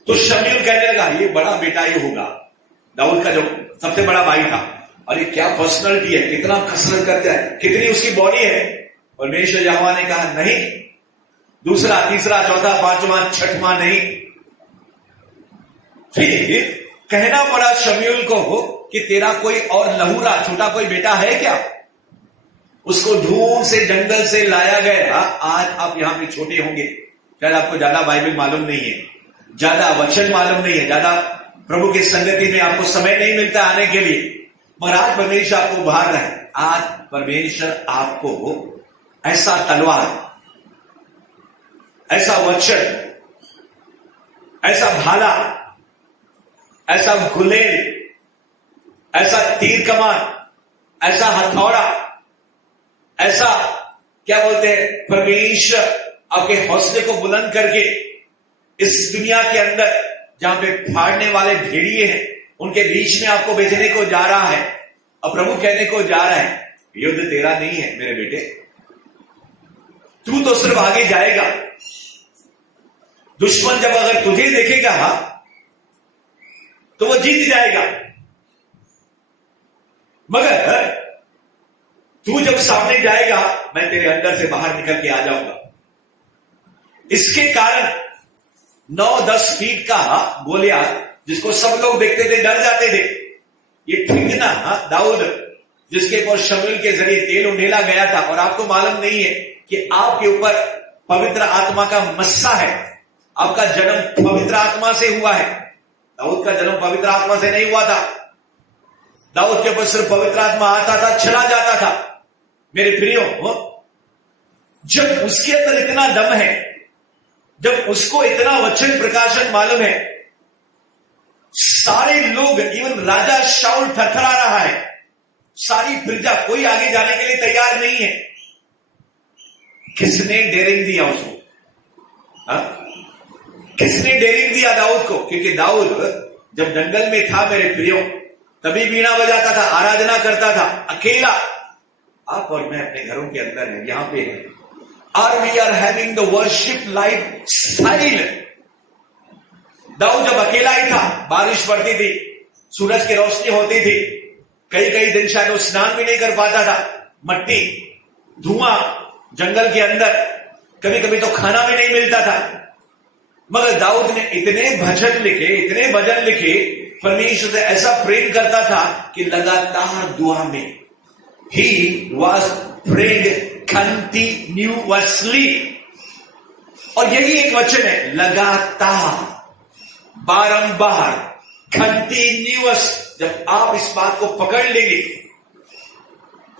तो शमूएल कहने लगा ये बड़ा बेटा ही होगा, दाऊद का जो सबसे बड़ा भाई था। और ये क्या पर्सनालिटी है, कितना कसरत करता है, कितनी उसकी बॉडी है। परमेश्वर यहोवा ने कहा नहीं, दूसरा, तीसरा, चौथा, पांचवा, छठवां नहीं। फिर कहना पड़ा शमूएल को कि तेरा कोई और लहूरा छोटा कोई बेटा है क्या? उसको ढूंढ से जंगल से लाया गया। आज आप यहां पे छोटे होंगे, शायद आपको ज्यादा बाइबल मालूम नहीं है, ज्यादा वचन मालूम नहीं है, ज्यादा प्रभु की संगति में आपको समय नहीं मिलता आने के लिए, मगर आज परमेश्वर आपको उभार रहा है। आज परमेश्वर आपको ऐसा तलवार, ऐसा वचन, ऐसा भाला, ऐसा गुलेल, ऐसा तीर कमान, ऐसा हथौड़ा, ऐसा क्या बोलते हैं, परमेश्वर आपके हौसले को बुलंद करके इस दुनिया के अंदर जहां पे फाड़ने वाले भेड़िए हैं, उनके बीच में आपको भेजने को जा रहा है। और प्रभु कहने को जा रहा है, युद्ध तेरा नहीं है मेरे बेटे, तू तो सिर्फ आगे जाएगा। दुश्मन जब अगर तुझे देखेगा तो वो जीत जाएगा, मगर तू जब सामने जाएगा, मैं तेरे अंदर से बाहर निकल के आ जाऊंगा। इसके कारण 9-10 फीट का गोलियात, जिसको सब लोग देखते थे डर जाते थे, ये ठिंगना दाऊद, जिसके ऊपर शमूएल के जरिए तेल उंडेला गया था, और आपको मालूम नहीं है कि आपके ऊपर पवित्र आत्मा का मस्सा है। आपका जन्म पवित्र आत्मा से हुआ है। दाऊद का जन्म पवित्र आत्मा से नहीं हुआ था। दाऊद के ऊपर सिर्फ पवित्र आत्मा आता था, चला जाता था। मेरे प्रियो, जब उसके अंदर इतना दम है, जब उसको इतना वचन प्रकाशन मालूम है, सारे लोग, इवन राजा शाऊल थरथरा रहा है, सारी प्रजा, कोई आगे जाने के लिए तैयार नहीं है। किसने डेरिंग दिया उसको? किसने डेरिंग दिया दाऊद को? क्योंकि दाऊद जब जंगल में था मेरे प्रियो, तभी बीना बजाता था, आराधना करता था, अकेला। आप और मैं अपने घरों के अंदर है, यहां पे है। और we are having the worship lifestyle. Daud जब अकेला ही था, बारिश पड़ती थी, सूरज की रोशनी होती थी, कई कई दिन शायद वो स्नान भी नहीं कर पाता था, मट्टी, धुआं, जंगल के अंदर, कभी कभी तो खाना भी नहीं मिलता था। मगर दाऊद ने इतने भजन लिखे, इतने भजन लिखे, परमेश्वर से ऐसा प्रेम करता था कि लगातार दुआ में he was praying continuously। और यही एक वचन है, लगातार, बारंबार, कंटिन्यूअस। जब आप इस बात को पकड़ लेंगे,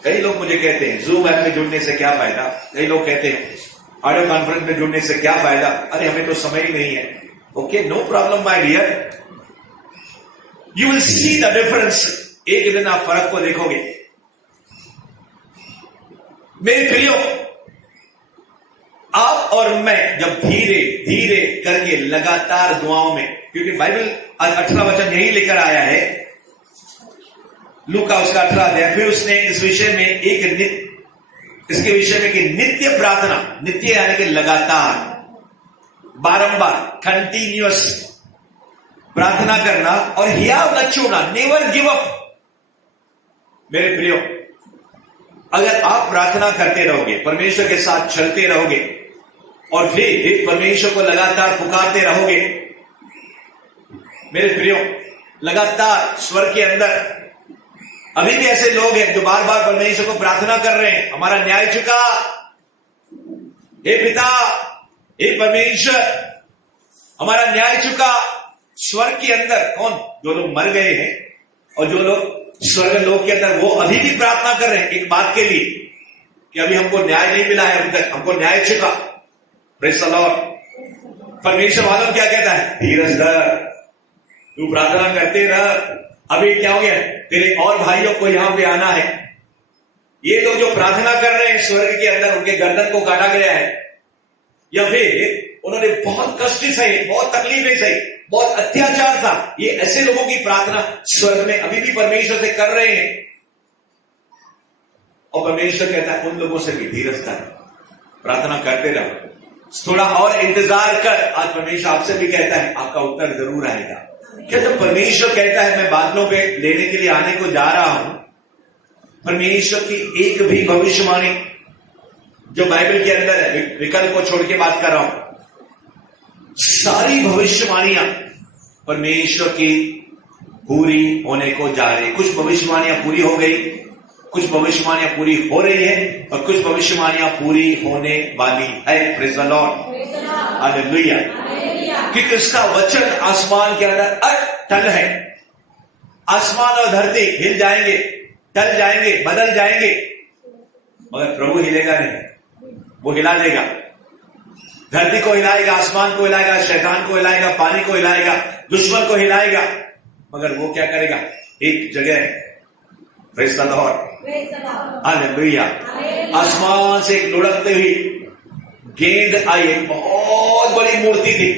कई लोग मुझे कहते हैं जूम ऐप में जुड़ने से क्या फायदा, कई लोग कहते हैं ऑडियो कॉन्फ्रेंस में जुड़ने से क्या फायदा, अरे हमें तो समय ही नहीं है। Okay, no problem my dear, you will see the difference. एक दिन आप फर्क को देखोगे। मेरे प्रियो, आप और मैं जब धीरे धीरे करके लगातार दुआओं में, क्योंकि बाइबल 18 वचन यही लेकर आया है, लूका उसका 18 अध्याय, फिर उसने इस विषय में इसके विषय में कि नित्य प्रार्थना, नित्य यानी कि लगातार, बारंबार, कंटिन्यूअस प्रार्थना करना और हियाव न छोड़ना, नेवर गिव अप। मेरे प्रियो, अगर आप प्रार्थना करते रहोगे, परमेश्वर के साथ चलते रहोगे और फिर परमेश्वर को लगातार पुकारते रहोगे, मेरे प्रियो, लगातार स्वर के अंदर अभी भी ऐसे लोग हैं जो बार बार परमेश्वर को प्रार्थना कर रहे हैं, हमारा न्याय चुका, हे पिता, हे परमेश्वर, हमारा न्याय चुका। स्वर्ग के अंदर कौन? जो लोग मर गए हैं और जो लोग स्वर्ग लोक के अंदर, वो अभी भी प्रार्थना कर रहे हैं एक बात के लिए कि अभी हमको न्याय नहीं मिला है, अभी तक हमको न्याय चुका। Praise the Lord. परमेश्वर मालूम क्या कहता है? धीरज धर, तू प्रार्थना करते रह, अभी क्या हो गया, तेरे और भाइयों को यहां पे आना है। ये लोग जो प्रार्थना कर रहे हैं स्वर्ग के अंदर, उनके गर्दन को काटा गया है, या फिर उन्होंने बहुत कष्ट सही, बहुत तकलीफें सही, बहुत अत्याचार था, ये ऐसे लोगों की प्रार्थना स्वर्ग में अभी भी परमेश्वर से कर रहे हैं। और परमेश्वर कहता है उन लोगों से भी धीरज कर, प्रार्थना करते रहो, थोड़ा और इंतजार कर। आज परमेश्वर आपसे भी कहता है आपका उत्तर जरूर आएगा। क्या जब परमेश्वर कहता है मैं बादलों पे लेने के लिए आने को जा रहा हूं, परमेश्वर की एक भी भविष्यवाणी जो बाइबल के अंदर है, विकल्प को छोड़ के बात कर रहा हूं, सारी भविष्यवाणियां परमेश्वर की पूरी होने को जा रही। कुछ भविष्यवाणियां पूरी हो गई, कुछ भविष्यवाणियां पूरी हो रही है और कुछ भविष्यवाणियां पूरी होने वाली है। Praise the lord, hallelujah. क्योंकि उसका वचन आसमान के अंदर अटल है। आसमान और धरती हिल जाएंगे, टल जाएंगे, बदल जाएंगे, मगर प्रभु हिलेगा नहीं, वो हिला देगा। धरती को हिलाएगा, आसमान को हिलाएगा, शैतान को हिलाएगा, पानी को हिलाएगा, दुश्मन को हिलाएगा, मगर वो क्या करेगा? एक जगह, प्रेज़ द लॉर्ड, हालेलुया। आसमान से एक लुढ़कते हुई गेंद आई, एक बहुत बड़ी मूर्ति थी।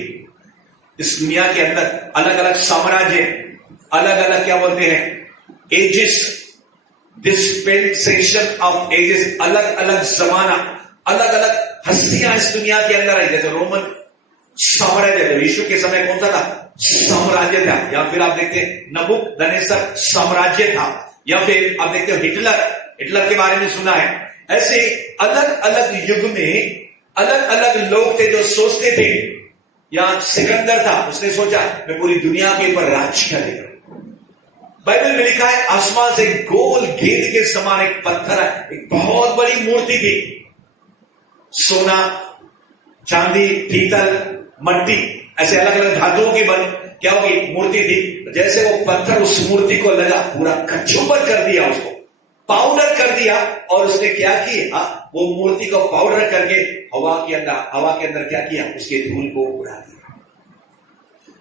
इस दुनिया के अंदर अलग अलग साम्राज्य, अलग अलग क्या बोलते हैं, एजेस, डिस्पेंसेशन ऑफ एजेस, अलग अलग जमाना, अलग अलग हस्तियां इस दुनिया के अंदर आई। जैसे रोमन साम्राज्य, यीशु के समय कौन सा था? साम्राज्य था। या फिर आप देखते हैं नबूकदनेस्सर साम्राज्य था, या फिर आप देखते हो हिटलर के बारे में सुना है। ऐसे अलग अलग युग में अलग अलग लोग थे जो सोचते थे, या सिकंदर था, उसने सोचा मैं पूरी दुनिया के ऊपर राज करेगा। बाइबल में लिखा है आसमान से गोल गेंद के समान एक पत्थर है, एक बहुत बड़ी मूर्ति थी। सोना, चांदी, पीतल, मट्टी, ऐसे अलग अलग धातुओं की बन क्या होगी मूर्ति थी। जैसे वो पत्थर उस मूर्ति को लगा, पूरा कचूबर कर दिया, उसको पाउडर कर दिया, और उसने क्या किया? वो मूर्ति को पाउडर करके हवा के अंदर क्या किया? उसके धूल को उड़ा दिया।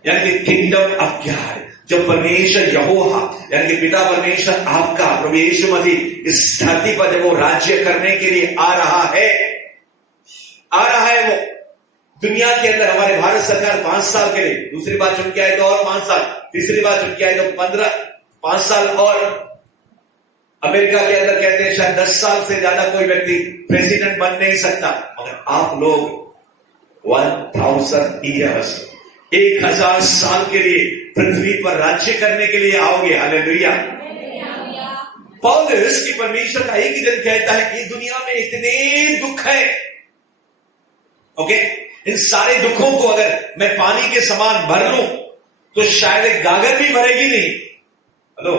यानी कि किंगडम ऑफ गॉड, जब परमेश्वर यहोवा यानी कि पिता परमेश्वर आपका प्रभु यीशु मसीह इस धरती पर जब वो राज्य करने के लिए आ रहा है वो दुनिया के अंदर। हमारे भारत सरकार 5 साल के लिए, दूसरी बार चुन के आए तो और 5 साल, तीसरी बार चुन के आए तो 5 साल, और अमेरिका के अंदर कहते हैं शायद 10 साल से ज्यादा कोई व्यक्ति प्रेसिडेंट बन नहीं सकता। मगर आप लोग 1000 ईयर्स, 1000 साल के लिए पृथ्वी पर राज्य करने के लिए आओगे। हालेलुया। पौलुस की परमेश्वर का एक ही दिन कहता है कि दुनिया में इतने दुख है, ओके, इन सारे दुखों को अगर मैं पानी के समान भर लूं तो शायद एक गागर भी भरेगी नहीं। हेलो,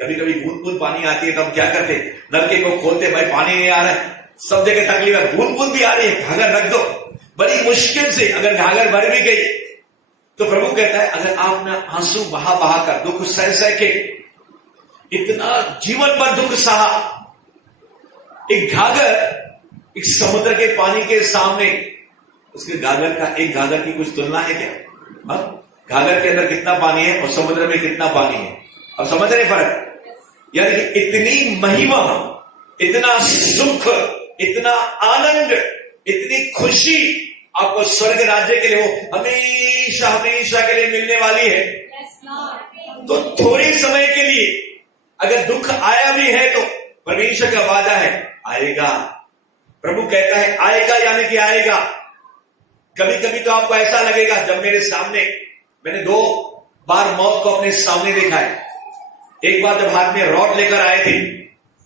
कभी कभी बूंद बूंद पानी आती है तो हम क्या करते, नलके को खोलते, भाई पानी नहीं आ रहा है, सब जगह तकलीफ है, बूंद बूंद भी आ रही है, घाघर रख दो। बड़ी मुश्किल से अगर घाघर भर भी गई तो प्रभु कहता है अगर आपने आंसू बहा बहा कर दुख सह सह के इतना जीवन भर दुख सहा, एक घाघर एक समुद्र के पानी के सामने उसके घाघर का, एक घाघर की कुछ तुलना है क्या? घाघर के अंदर कितना पानी है और समुद्र में कितना पानी है, अब समझ रहे फर्क? यानी कि इतनी महिमा, इतना सुख, इतना आनंद, इतनी खुशी आपको स्वर्ग राज्य के लिए वो हमेशा हमेशा के लिए मिलने वाली है। तो थोड़े समय के लिए अगर दुख आया भी है तो परमेश्वर का वादा है आएगा। प्रभु कहता है आएगा, यानी कि आएगा। कभी कभी तो आपको ऐसा लगेगा, जब मेरे सामने, मैंने 2 बार मौत को अपने सामने देखा है। एक बार जब हाथ में रॉड लेकर आए थे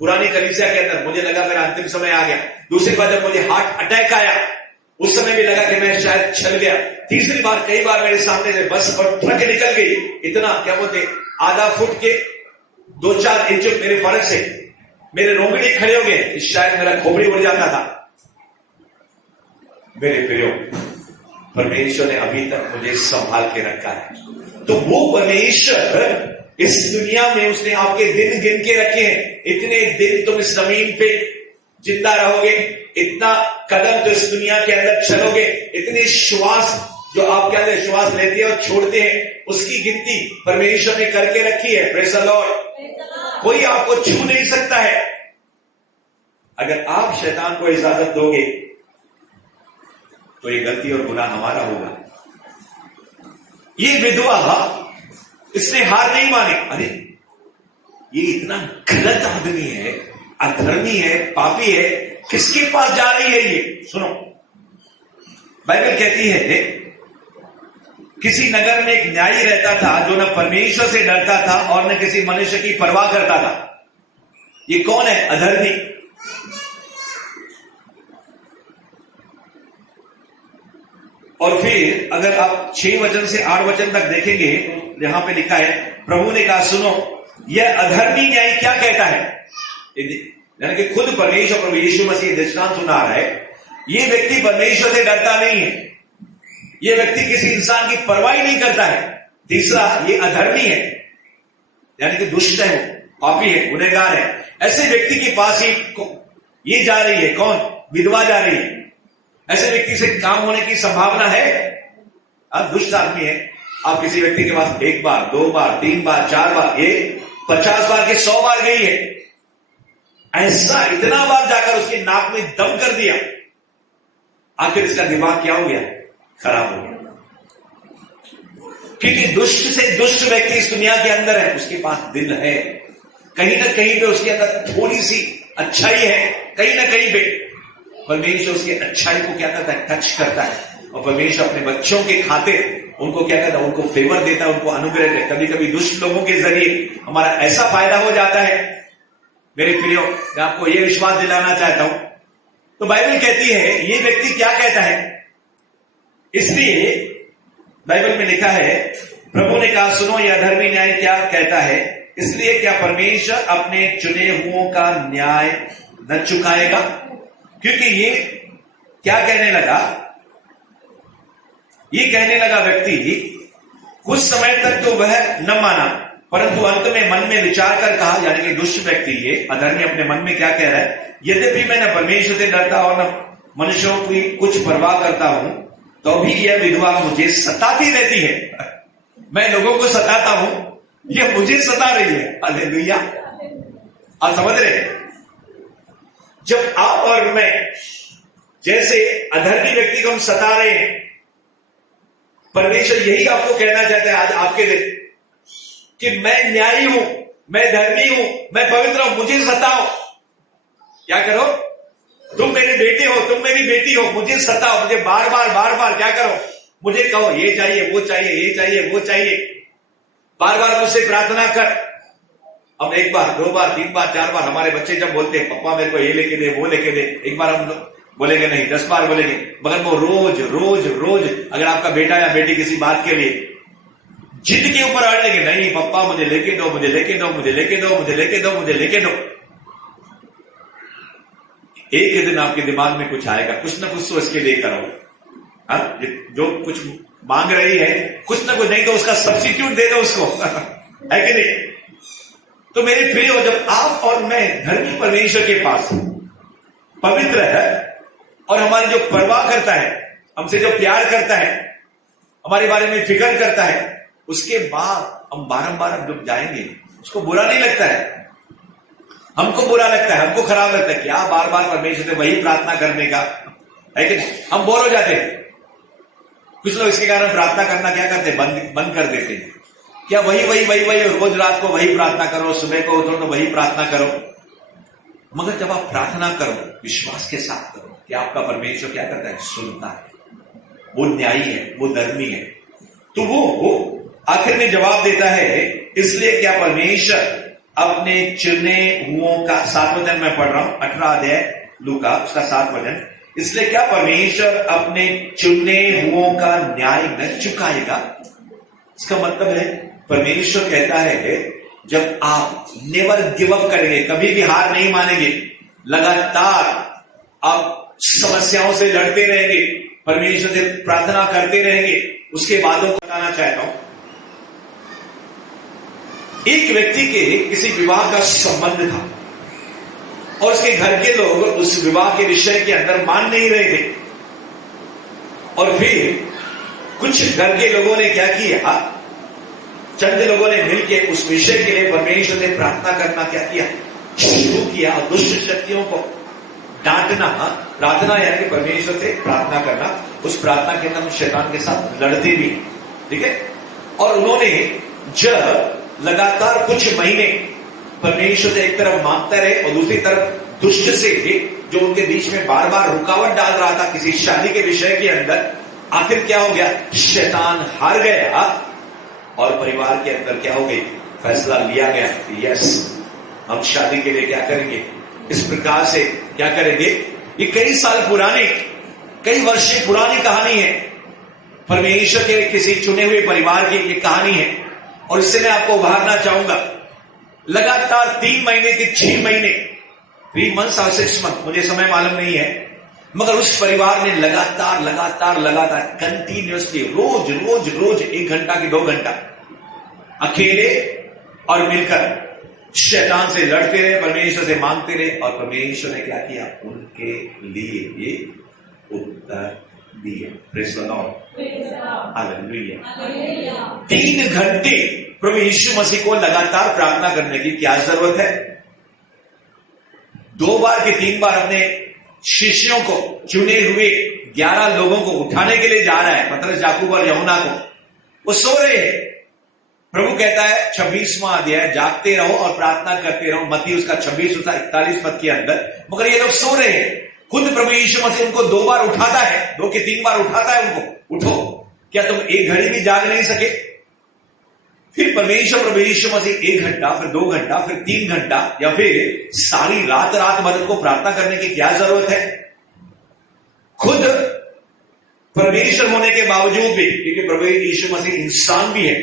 पुरानी कलीसिया के अंदर, मुझे लगा मेरा अंतिम समय आ गया। दूसरी बार जब मुझे हार्ट अटैक आया, उस समय भी लगा कि मैं शायद छल गया। तीसरी बार कई बार मेरे सामने से बस और ट्रक निकल गई, इतना क्या बोलते, आधा फुट के 2-4 इंच मेरे फर्क से मेरे रोंगटे खड़े हो गए, शायद मेरा खोपड़ी उड़ जाता था। मेरे प्रियो, परमेश्वर ने अभी तक मुझे संभाल के रखा है। तो वो परमेश्वर इस दुनिया में उसने आपके दिन गिन के रखे हैं। इतने दिन तुम इस जमीन पे जिंदा रहोगे, इतना कदम तो इस दुनिया के अंदर चलोगे, इतने श्वास जो आपके अंदर श्वास लेते हैं और छोड़ते हैं, उसकी गिनती परमेश्वर ने करके रखी है। Praise the Lord. कोई आपको छू नहीं सकता है। अगर आप शैतान को इजाजत दोगे तो ये गलती और गुनाह हमारा होगा। ये विधवा, इसने हार नहीं मानी। अरे ये इतना गलत आदमी है, अधर्मी है, पापी है, किसके पास जा रही है ये? सुनो, बाइबल कहती है किसी नगर में एक न्यायी रहता था जो न परमेश्वर से डरता था और न किसी मनुष्य की परवाह करता था। ये कौन है? अधर्मी। और फिर अगर आप 6 वचन से 8 वचन तक देखेंगे तो यहां पे लिखा है, प्रभु ने कहा सुनो, यह अधर्मी न्यायी क्या कहता है। यानी कि खुद परमेश्वर, प्रभु यीशु मसीह दृष्टांत सुना रहा है। ये व्यक्ति परमेश्वर से डरता नहीं है, ये व्यक्ति किसी इंसान की परवाह नहीं करता है। तीसरा, ये अधर्मी है, यानी कि दुष्ट है, वो पापी है, गुनहगार है। ऐसे व्यक्ति के पास ही ये जा रही है। कौन? विधवा जा रही है। ऐसे व्यक्ति से काम होने की संभावना है? आप दुष्ट आदमी है। आप किसी व्यक्ति के पास 1 बार, 2 बार, 3 बार, 4 बार, ये 50 बार के 100 बार गई है। ऐसा इतना बार जाकर उसकी नाक में दम कर दिया, आखिर इसका दिमाग क्या हो गया? खराब हो गया। क्योंकि दुष्ट से दुष्ट व्यक्ति इस दुनिया के अंदर है, उसके पास दिल है, कहीं ना कहीं पे उसके अंदर थोड़ी सी अच्छाई है, कहीं ना कहीं पे परमेश्वर उसकी अच्छाई को क्या करता है? टच करता है। और परमेश्वर अपने बच्चों के खातिर उनको क्या करता है? उनको फेवर देता है, उनको अनुग्रह देता है। कभी कभी दुष्ट लोगों के जरिए हमारा ऐसा फायदा हो जाता है। मेरे प्रियो, मैं आपको यह विश्वास दिलाना चाहता हूं। तो बाइबल कहती है, ये व्यक्ति क्या कहता है? इसलिए बाइबल में लिखा है, प्रभु ने कहा सुनो, यह अधर्मी न्याय क्या कहता है, इसलिए क्या परमेश्वर अपने चुने हुओं का न्याय न चुकाएगा? क्योंकि ये क्या कहने लगा? ये कहने लगा व्यक्ति, कुछ समय तक तो वह न माना, परंतु अंत में मन में विचार कर कहा, यानी कि दुष्ट व्यक्ति, ये अधर्मी अपने मन में क्या कह रहा है? यद्यपि मैं न परमेश्वर से डरता और न मनुष्यों की कुछ परवाह करता हूं, तो भी यह विधवा मुझे सताती रहती है। मैं लोगों को सताता हूं, यह मुझे सता रही है। हालेलुया। आप समझ रहे? जब आप और मैं जैसे अधर्मी व्यक्ति को हम सता रहे हैं, परमेश्वर यही आपको कहना चाहता है आज आपके दिन, कि मैं न्यायी हूं, मैं धर्मी हूं, मैं पवित्र हूं, मुझे सताओ। क्या करो? तुम मेरे बेटे हो, तुम मेरी बेटी हो, मुझे सताओ, मुझे बार बार क्या करो? मुझे कहो ये चाहिए, वो चाहिए, ये चाहिए, वो चाहिए, बार बार मुझसे प्रार्थना कर। अब 1 बार, 2 बार, 3 बार, 4 बार हमारे बच्चे जब बोलते हैं, पप्पा मेरे को ये लेके दे, वो लेके दे, एक बार हम बोलेंगे नहीं, 10 बार बोलेंगे, मगर वो रोज रोज रोज अगर आपका बेटा या बेटी किसी बात के लिए जिद के ऊपर अड़ लेंगे, नहीं पप्पा मुझे लेके दो, मुझे लेके दो, मुझे लेके दो, मुझे लेके दो, मुझे लेके दो, एक दिन आपके दिमाग में कुछ आएगा, कुछ ना कुछ तो इसके लिए करो। जो कुछ मांग रही है कुछ ना कुछ, नहीं तो उसका सब्स्टिट्यूट दे दो उसको है कि नहीं? तो मेरे प्रिय, जब आप और मैं धर्मी परमेश्वर के पास पवित्र है और हमारी जो परवाह करता है, हमसे जो प्यार करता है, हमारे बारे में फिक्र करता है, उसके बाद हम बारंबार जब जाएंगे उसको बुरा नहीं लगता है, हमको बुरा लगता है, हमको खराब लगता है, क्या बार बार परमेश्वर से वही प्रार्थना करने का, है कि नहीं? हम बोर हो जाते हैं। कुछ लोग इसके कारण प्रार्थना करना क्या करते हैं, बंद कर देते हैं। क्या वही वही वही वही रोज रात को वही प्रार्थना करो, सुबह को उठो तो वही प्रार्थना करो। मगर जब आप प्रार्थना करो विश्वास के साथ करो कि आपका परमेश्वर क्या करता है, सुनता है, वो न्यायी है, वो धर्मी है, तो वो आखिर में जवाब देता है। इसलिए क्या परमेश्वर अपने चुने हुओं का, 7वां वचन मैं पढ़ रहा हूं, 18 अध्याय लूका उसका 7 वचन, इसलिए क्या परमेश्वर अपने चुने हुओं का न्याय न चुकाएगा। इसका मतलब है परमेश्वर कहता है जब आप नेवर गिव अप करेंगे, कभी भी हार नहीं मानेंगे, लगातार आप समस्याओं से लड़ते रहेंगे, परमेश्वर से प्रार्थना करते रहेंगे, उसके बादों को बताना चाहता हूं। एक व्यक्ति के किसी विवाह का संबंध था और उसके घर के लोग उस विवाह के विषय के अंदर मान नहीं रहे थे, और फिर कुछ घर के लोगों ने क्या किया, चंद लोगों ने मिलकर उस विषय के लिए परमेश्वर से प्रार्थना करना क्या किया, शुरू किया। दुष्ट शक्तियों को डांटना, प्रार्थना यानी कि परमेश्वर से प्रार्थना करना, उस प्रार्थना के अंदर हम शैतान के साथ लड़ते भी, ठीक है। और उन्होंने जब लगातार कुछ महीने परमेश्वर से एक तरफ मांगते रहे और दूसरी तरफ दुष्ट से जो उनके बीच में बार बार रुकावट डाल रहा था किसी शादी के विषय के अंदर, आखिर क्या हो गया, शैतान हार गया और परिवार के अंदर क्या हो गई, फैसला लिया गया कि यस हम शादी के लिए क्या करेंगे, इस प्रकार से क्या करेंगे। ये कई साल पुरानी, कई वर्ष पुरानी कहानी है, परमेश्वर के किसी चुने हुए परिवार की ये कहानी है, और इससे मैं आपको उभारना चाहूंगा। लगातार 3 महीने के 6 महीने, 3 months और 6 months, मुझे समय मालूम नहीं है, मगर उस परिवार ने लगातार लगातार लगातार कंटिन्यूअसली रोज रोज रोज 1 घंटा की 2 घंटा अकेले और मिलकर शैतान से लड़ते रहे, परमेश्वर से मांगते रहे, और परमेश्वर ने क्या किया, उनके लिए ये उत्तर दिया। Praise the lord, hallelujah. 3 घंटे प्रभु यीशु मसीह को लगातार प्रार्थना करने की क्या जरूरत है? 2 बार के 3 बार अपने शिष्यों को, चुने हुए 11 लोगों को उठाने के लिए जा रहा है, पतरस, याकूब और यूहन्ना को, वो सो रहे हैं। प्रभु कहता है 26वां अध्याय, जागते रहो और प्रार्थना करते रहो, मत्ती उसका 26 उसका 41 पद के अंदर। मगर ये लोग सो रहे हैं। खुद प्रभु यीशु मसीह उनको 2 बार उठाता है, 2 के 3 बार उठाता है उनको, उठो, क्या तुम एक घड़ी भी जाग नहीं सके? फिर परमेश्वर प्रभु यीशु मसीह 1 घंटा, फिर 2 घंटा, फिर 3 घंटा, या फिर सारी रात भर को प्रार्थना करने की क्या जरूरत है? खुद परमेश्वर होने के बावजूद भी, क्योंकि प्रभु यीशु मसीह इंसान भी है,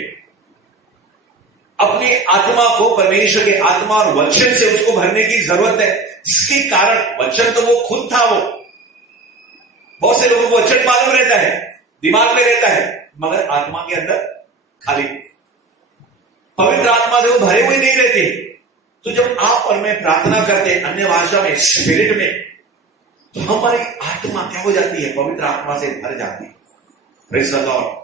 अपनी आत्मा को परमेश्वर के आत्मा और वचन से उसको भरने की जरूरत है, जिसके कारण वचन तो वो खुद था। वो बहुत से लोगों को वचन मालूम रहता है, दिमाग में रहता है, मगर आत्मा के अंदर खाली, पवित्र आत्मा से वो भरे हुए नहीं रहते। तो जब आप और मैं प्रार्थना करते हैं अन्य भाषा में, स्पिरिट में, तो हमारी आत्मा क्या हो जाती है, पवित्र आत्मा से भर जाती है। Praise the lord,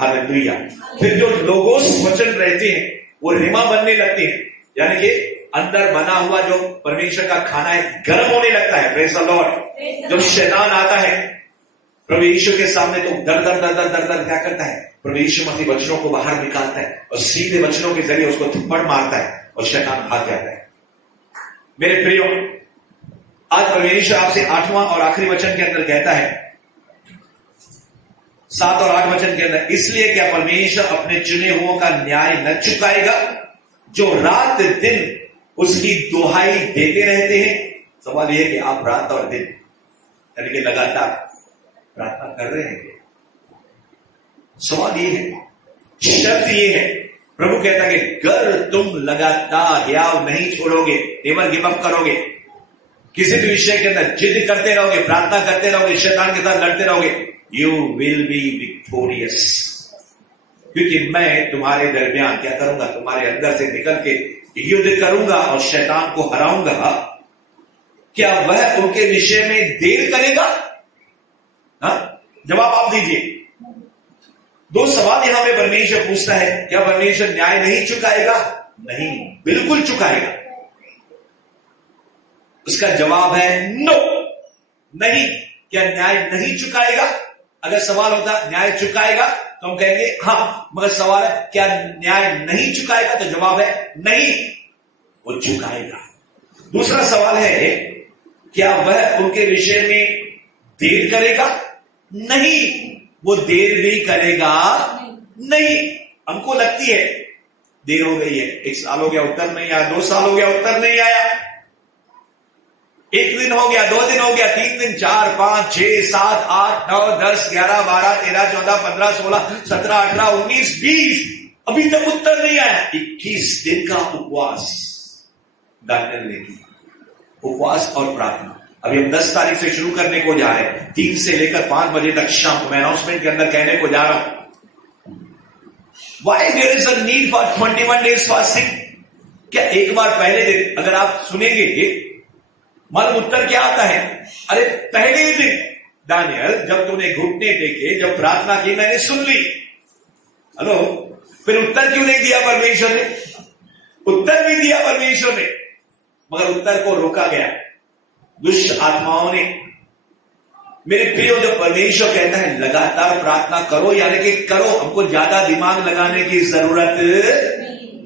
hallelujah. फिर जो लोगोस वचन रहते हैं वो रेमा बनने लगते हैं, यानी कि अंदर बना हुआ जो परमेश्वर का खाना है गर्म होने लगता है। Praise the Lord. जब शैतान आता है प्रभु यीशु के सामने तो दर दर दर दर दर दर क्या करता है, प्रभु यीशु मसीह वचनों को बाहर निकालता है और सीधे वचनों के जरिए उसको थप्पड़ मारता है और शैतान भाग जाता है। मेरे प्रियो, आज परमेश्वर आपसे 8वां और आखिरी वचन के अंदर कहता है, 7 और 8 वचन के अंदर, इसलिए क्या परमेश्वर अपने चुने हुओं का न्याय न चुकाएगा जो रात दिन उसकी दुहाई देते रहते हैं। सवाल यह कि आप रात और दिन यानी कि लगातार प्रार्थना कर रहे हैं। सवाल ये है, शर्त ये है, प्रभु कहता है कि अगर तुम लगातार याव नहीं छोड़ोगे, नेवर गिव अप करोगे, किसी भी विषय के अंदर जिद करते रहोगे, प्रार्थना करते रहोगे, शैतान के साथ लड़ते रहोगे, यू विल बी विक्टोरियस। क्योंकि मैं तुम्हारे दरमियान क्या करूंगा, तुम्हारे अंदर से निकल के युद्ध करूंगा और शैतान को हराऊंगा। क्या वह उनके विषय में देर करेगा? जवाब आप दीजिए। दो सवाल यहां पे परमेश्वर पूछता है। क्या परमेश्वर न्याय नहीं चुकाएगा? नहीं, बिल्कुल चुकाएगा। उसका जवाब है नो, नहीं। क्या न्याय नहीं चुकाएगा? अगर सवाल होता न्याय चुकाएगा तो हम कहेंगे हाँ, मगर सवाल है क्या न्याय नहीं चुकाएगा? तो जवाब है नहीं, वो चुकाएगा। दूसरा सवाल है क्या वह उनके विषय में देर करेगा? नहीं, वो देर भी करेगा नहीं। हमको लगती है देर हो गई है, 1 साल हो गया उत्तर नहीं आया, 2 साल हो गया उत्तर नहीं आया, 1 दिन हो गया, 2 दिन हो गया, 3 दिन, 4, 5, 6, 7, 8, 9, 10, 11, 12, 13, 14, 15, 16, 17, 18, 19, 20, अभी तक उत्तर नहीं आया। 21 दिन का उपवास दानियल ने किया, उपवास और प्रार्थना। अभी हम 10 तारीख से शुरू करने को जा रहे हैं, 3 से लेकर 5 बजे तक शाम को। मैं अनाउंसमेंट के अंदर कहने को जा रहा हूं, why there is a need for 21 days fasting. क्या एक बार पहले दिन अगर आप सुनेंगे, मालूम उत्तर क्या आता है? अरे पहले दिन दानियल, जब तूने घुटने टेके, जब प्रार्थना की, मैंने सुन ली। हेलो, फिर उत्तर क्यों नहीं दिया परमेश्वर ने? उत्तर भी दिया परमेश्वर ने, मगर उत्तर को रोका गया दुष्ट आत्माओं ने। मेरे प्रियो, जब परमेश्वर कहता है लगातार प्रार्थना करो, यानी कि करो, हमको ज्यादा दिमाग लगाने की जरूरत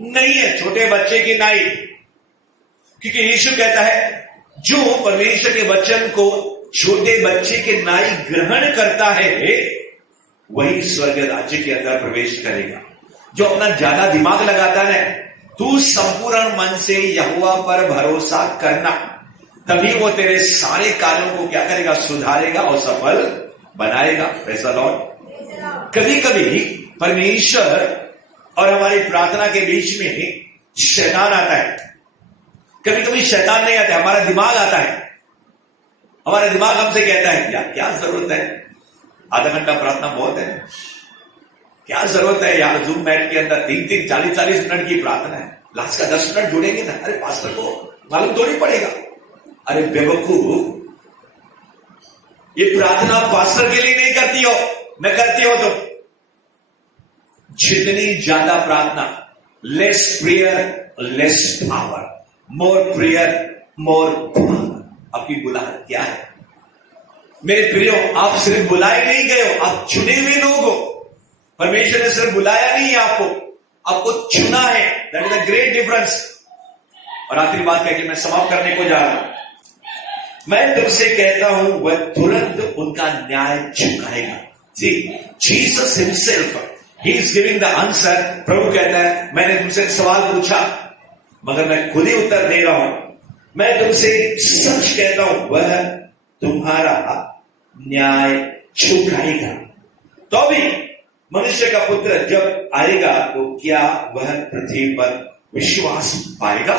नहीं है। छोटे बच्चे की नाई, क्योंकि यीशु कहता है जो परमेश्वर के वचन को छोटे बच्चे के नाई ग्रहण करता है वही स्वर्ग राज्य के अंदर प्रवेश करेगा। जो अपना ज्यादा दिमाग लगाता है, तू संपूर्ण मन से यहोवा पर भरोसा करना, तभी वो तेरे सारे कार्यों को क्या करेगा? सुधारेगा और सफल बनाएगा। Praise the Lord. कभी कभी परमेश्वर और हमारी प्रार्थना के बीच में शैतान आता है। कभी कभी शैतान नहीं आता है, हमारा दिमाग आता है। हमारा दिमाग हमसे कहता है यार क्या जरूरत है, आधा घंटा प्रार्थना बहुत है, क्या जरूरत है यार, जूम मैट के अंदर 3-3, 40-40 मिनट की प्रार्थना है, लास्ट का 10 मिनट जुड़ेंगे ना, अरे पास्टर को मालूम थोड़ी पड़ेगा। अरे बेवकूफ, ये प्रार्थना पास्टर के लिए नहीं करती हो, मैं करती हो तो। जितनी ज्यादा प्रार्थना, लेस प्रेयर लेस पावर, मोर प्रेयर मोर पावर। आपकी बुलाहट क्या है मेरे प्रियो? आप सिर्फ बुलाए नहीं गए हो, आप चुने हुए लोग हो। परमेश्वर ने सिर्फ बुलाया नहीं है आपको, आपको चुना है। That is a great difference. और आखिरी बात कह के मैं समाप्त करने को जा रहा हूं। मैं तुमसे कहता हूं वह तुरंत उनका न्याय चुकाएगा। See, Jesus himself, he is giving the answer. प्रभु कहता है मैंने तुमसे सवाल पूछा मगर मैं खुद ही उत्तर दे रहा हूं। मैं तुमसे सच कहता हूं वह तुम्हारा न्याय चुकाएगा। तो भी मनुष्य का पुत्र जब आएगा तो क्या वह पृथ्वी पर विश्वास पाएगा?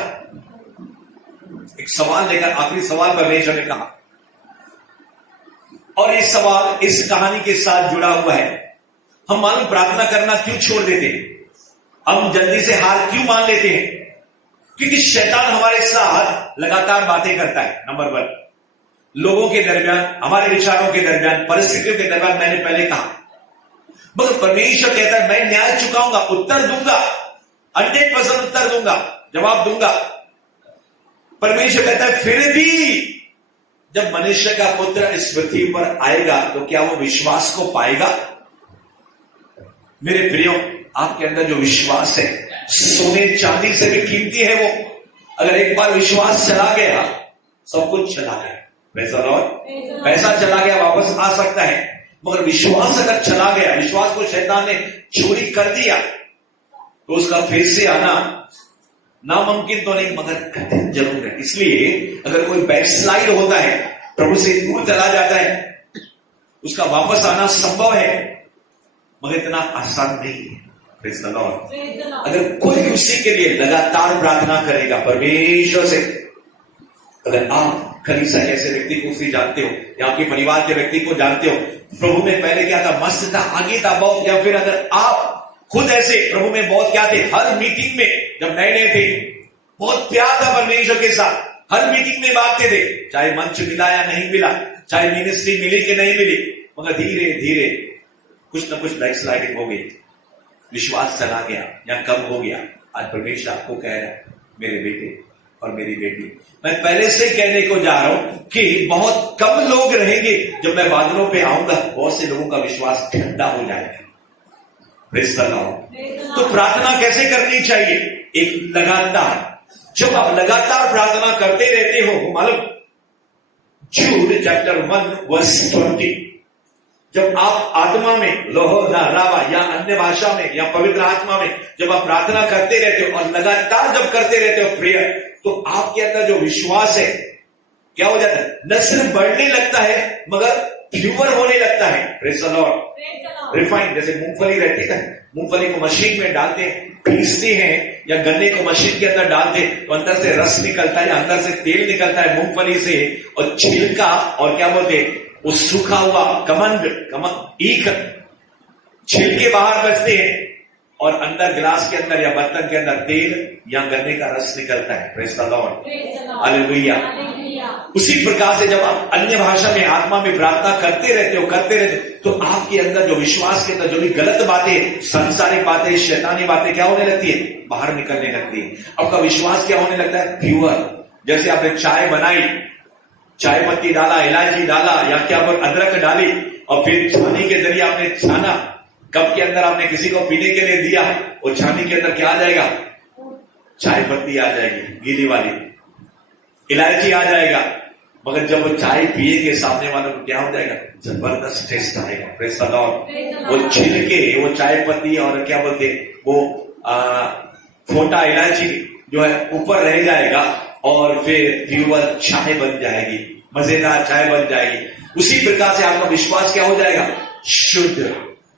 एक सवाल लेकर आखिरी सवाल परमेश्वर ने कहा, और ये सवाल इस कहानी के साथ जुड़ा हुआ है। हम मालूम प्रार्थना करना क्यों छोड़ देते हैं? हम जल्दी से हार क्यों मान लेते हैं? क्योंकि शैतान हमारे साथ लगातार बातें करता है। नंबर 1, लोगों के दरमियान, हमारे विचारों के दरमियान, परिस्थितियों के दरमियान। मैंने पहले कहा, मगर परमेश्वर कहता है मैं न्याय चुकाऊंगा, उत्तर दूंगा, 100% उत्तर दूंगा, जवाब दूंगा। परमेश्वर कहता है फिर भी जब मनुष्य का पुत्र इस पृथ्वी पर आएगा तो क्या वो विश्वास को पाएगा? मेरे प्रियो, आपके अंदर जो विश्वास है सोने चांदी से भी कीमती है। वो अगर एक बार विश्वास चला गया, सब कुछ चला गया। पैसा चला गया, वापस आ सकता है, मगर विश्वास अगर चला गया, विश्वास को शैतान ने चोरी कर दिया, तो उसका फिर से आना नामुमकिन तो नहीं मगर कठिन जरूर है। इसलिए अगर कोई बैकस्लाइड होता है प्रभु से दूर चला जाता है, उसका वापस आना संभव है मगर इतना आसान नहीं है। Praise the Lord। अगर कोई उसी के लिए लगातार प्रार्थना करेगा परमेश्वर से, अगर आप कलीसिया ऐसे व्यक्ति को उसी जानते हो या आपके परिवार के व्यक्ति को जानते हो, प्रभु में पहले क्या था, मस्त था, आगे था बहुत, या फिर अगर आप खुद ऐसे प्रभु में बहुत क्या थे, हर मीटिंग में जब नए नए थे बहुत प्यार था परमेश्वर के साथ, हर मीटिंग में भागते थे, चाहे मंच मिला या नहीं मिला, चाहे मिनिस्ट्री मिली कि नहीं मिली, मगर धीरे धीरे कुछ ना कुछ बैकस्लाइडिंग हो गई, विश्वास चला गया या कम हो गया। आज परमेश्वर आपको कह रहा है, मेरे बेटे और मेरी बेटी, मैं पहले से कहने को जा रहा हूं कि बहुत कम लोग रहेंगे जब मैं बादलों पे आऊंगा, बहुत से लोगों का विश्वास ठंडा हो जाएगा। Praise the Lord. तो प्रार्थना कैसे करनी चाहिए? एक लगातार, जब आप लगातार प्रार्थना करते रहते हो, मालूम जूड चैप्टर 1 वर्स 20, जब आप आत्मा में लोहो ना रावा या अन्य भाषा में या पवित्र आत्मा में जब आप प्रार्थना करते रहते हो और लगातार जब करते रहते हो प्रेयर, तो आपके अंदर जो विश्वास है क्या हो जाता है, न सिर्फ बढ़ने लगता है मगर प्योर होने लगता है। Praise the Lord. रिफाइंड, जैसे मूंगफली रहती है, मूंगफली को मशीन में डालते हैं, पीसते हैं, या गन्ने को मशीन के अंदर डालते हैं तो अंदर से रस निकलता है, अंदर से तेल निकलता है मूंगफली से, और छिलका और क्या बोलते हैं वो सूखा हुआ कमंड ईख छिलके बाहर बचते हैं और अंदर गिलास के अंदर या बर्तन के अंदर तेल या गन्ने का रस निकलता है। Praise the lord. हालेलुया। उसी प्रकार से जब आप अन्य भाषा में आत्मा में प्रार्थना करते रहते हो तो आपके अंदर जो विश्वास के अंदर जो भी गलत बातें, सांसारिक बातें, शैतानी बातें क्या होने लगती है, बाहर निकलने लगती है। आपका विश्वास क्या होने लगता है, प्योर। जैसे आपने चाय बनाई, चाय पत्ती डाला, इलायची डाला या क्या बोल अदरक डाली और फिर छानी के जरिए आपने छाना, कप के अंदर आपने किसी को पीने के लिए दिया, और छानी के अंदर क्या आ जाएगा, चाय पत्ती आ जाएगी गीली वाली, इलायची आ जाएगा, मगर जब वो चाय पिएंगे सामने वालों को क्या हो जाएगा, जबरदस्त टेस्ट आएगा। Praise the Lord. वो छिलके, वो चाय पत्ती और क्या बोलते वो छोटा इलायची जो है ऊपर रह जाएगा और फिर प्योर चाय बन जाएगी, मजेदार चाय बन जाएगी। उसी प्रकार से आपका विश्वास क्या हो जाएगा, शुद्ध,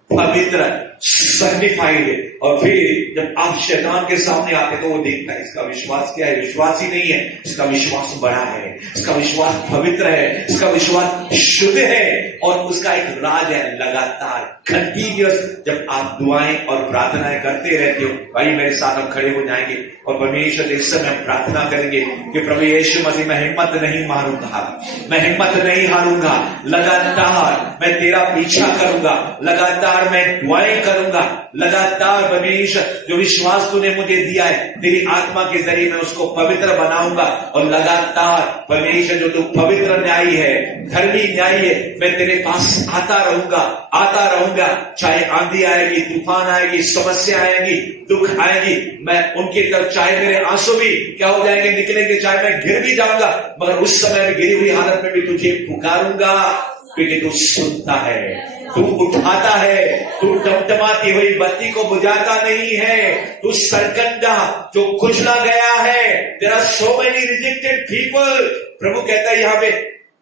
पवित्र, सर्टिफाइड। और फिर जब आप शैतान के सामने आते तो वो देखता है इसका विश्वास क्या है, विश्वास ही नहीं है, इसका विश्वास बड़ा है, इसका विश्वास पवित्र है, इसका विश्वास शुद्ध है, और उसका एक राज है लगातार कंटिन्यूअस। जब आप दुआएं और प्रार्थनाएं करते रहते हो, भाई मेरे साथ हम खड़े हो जाएंगे और परमेश्वर से इस समय हम प्रार्थना करेंगे कि प्रभु यीशु मसीह, मैं हिम्मत नहीं मारूंगा, मैं हिम्मत नहीं हारूंगा, लगातार मैं तेरा पीछा करूंगा, लगातार मैं दुआएं करूंगा, लगातार परमेश्वर जो विश्वास तूने मुझे दिया है तेरी आत्मा के जरिए मैं उसको पवित्र बनाऊंगा, और लगातार परमेश्वर जो तू पवित्र न्यायी है, धर्मी न्यायी है, मैं तेरे पास आता रहूंगा, चाहे आंधी आएगी, तूफान आएगी, समस्या आएगी, दुख आएगी, मैं उनकी तरफ, चाहे मेरे आंसू भी क्या हो जाएंगे, निकलेंगे, चाहे मैं गिर भी जाऊंगा, मगर उस समय में गिरी हुई हालत में भी तुझे पुकारूंगा, क्योंकि तू सुनता है, तू उठाता है, तू टमटमाती हुई बत्ती को बुझाता नहीं है, तू सरकंडा जो कुचला गया है, there are so many rejected people। प्रभु कहता है यहाँ पे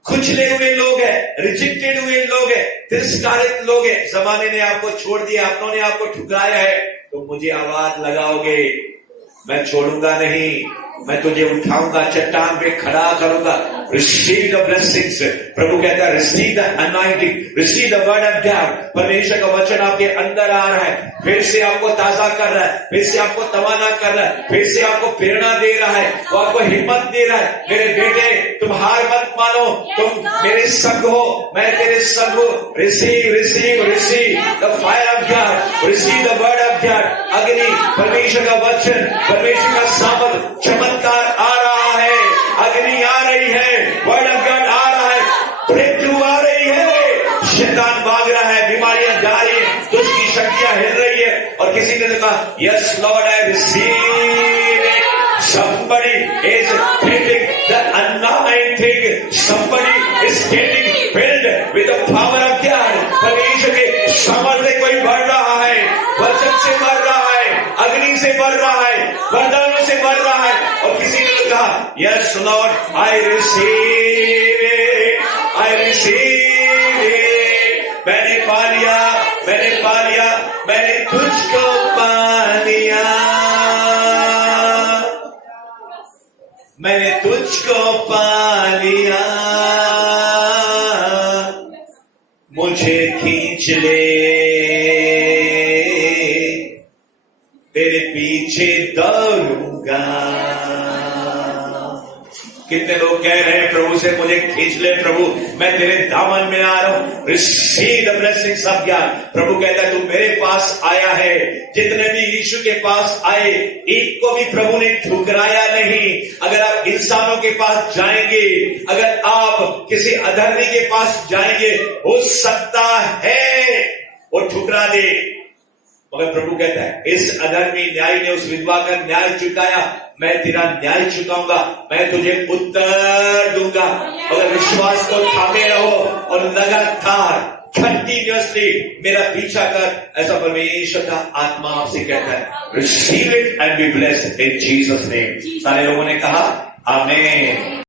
कुचले हुए लोग हैं, रिजेक्टेड हुए लोग हैं, तिरस्कारित लोग हैं, जमाने ने आपको छोड़ दिया, अपनों ने आपको ठुकराया है, तो मुझे आवाज लगाओगे, मैं छोड़ूंगा नहीं, मैं तुझे उठाऊंगा, चट्टान पे खड़ा करूंगा। Receive the blessings. प्रभु कहता है receive the anointing, receive the word of God. परमेश्वर का वचन आपके अंदर आ रहा है, फिर से आपको ताजा कर रहा है, फिर से आपको तवाना कर रहा है, फिर से आपको प्रेरणा दे रहा है, वो आपको हिम्मत दे रहा है। मेरे बेटे तुम हार मत मानो, तुम मेरे संग हो, मैं तेरे संग हूं। Receive receive receive the fire of God, receive the word of God. अग्नि, परमेश्वर का वचन, परमेश्वर का सामर्थ, चमत्कार आ रहा है, अग्नि आ रही है, वर्ड ऑफ गॉड आ रहा है, ब्रेक थ्रू आ रही है, शैतान भाग रहा है, बीमारियां जा रही है, दुष्ट की शक्तियां हिल रही है। और किसी ने कहा yes Lord I receive it. somebody is getting the anointing, somebody is getting filled with the power of God। परमेश्वर के सामर्थ्य से कोई बढ़ रहा है, वचन से बढ़ रहा है, अग्नि से बढ़ रहा है, वरदानों से बढ़ रहा है। और किसी ने कहा yes Lord I receive it, I receive it. मैंने पा लिया, मैंने पा लिया, मैंने तुझको पा लिया, मैंने तुझको पा लिया, मुझे खींच ले, तेरे पीछे दौड़ूंगा। कितने लोग कह रहे हैं प्रभु से, मुझे खींच ले प्रभु, मैं तेरे दामन में आ रहा हूं। Receive the blessings of God. प्रभु कहता है तू मेरे पास आया है। जितने भी यीशु के पास आए, एक को भी प्रभु ने ठुकराया नहीं। अगर आप इंसानों के पास जाएंगे, अगर आप किसी अधर्मी के पास जाएंगे, हो सकता है वो ठुकरा दे, मगर प्रभु कहता है इस अधर्मी न्यायी ने उस विधवा का न्याय चुकाया, मैं तेरा न्याय चुकाऊंगा, मैं तुझे उत्तर दूंगा। अगर विश्वास को थामे रहो और लगातार कंटिन्यूअसली मेरा पीछा कर, ऐसा परमेश्वर का आत्मा आपसे कहता है। Receive it and be blessed in Jesus name. सारे लोगों ने कहा आमीन।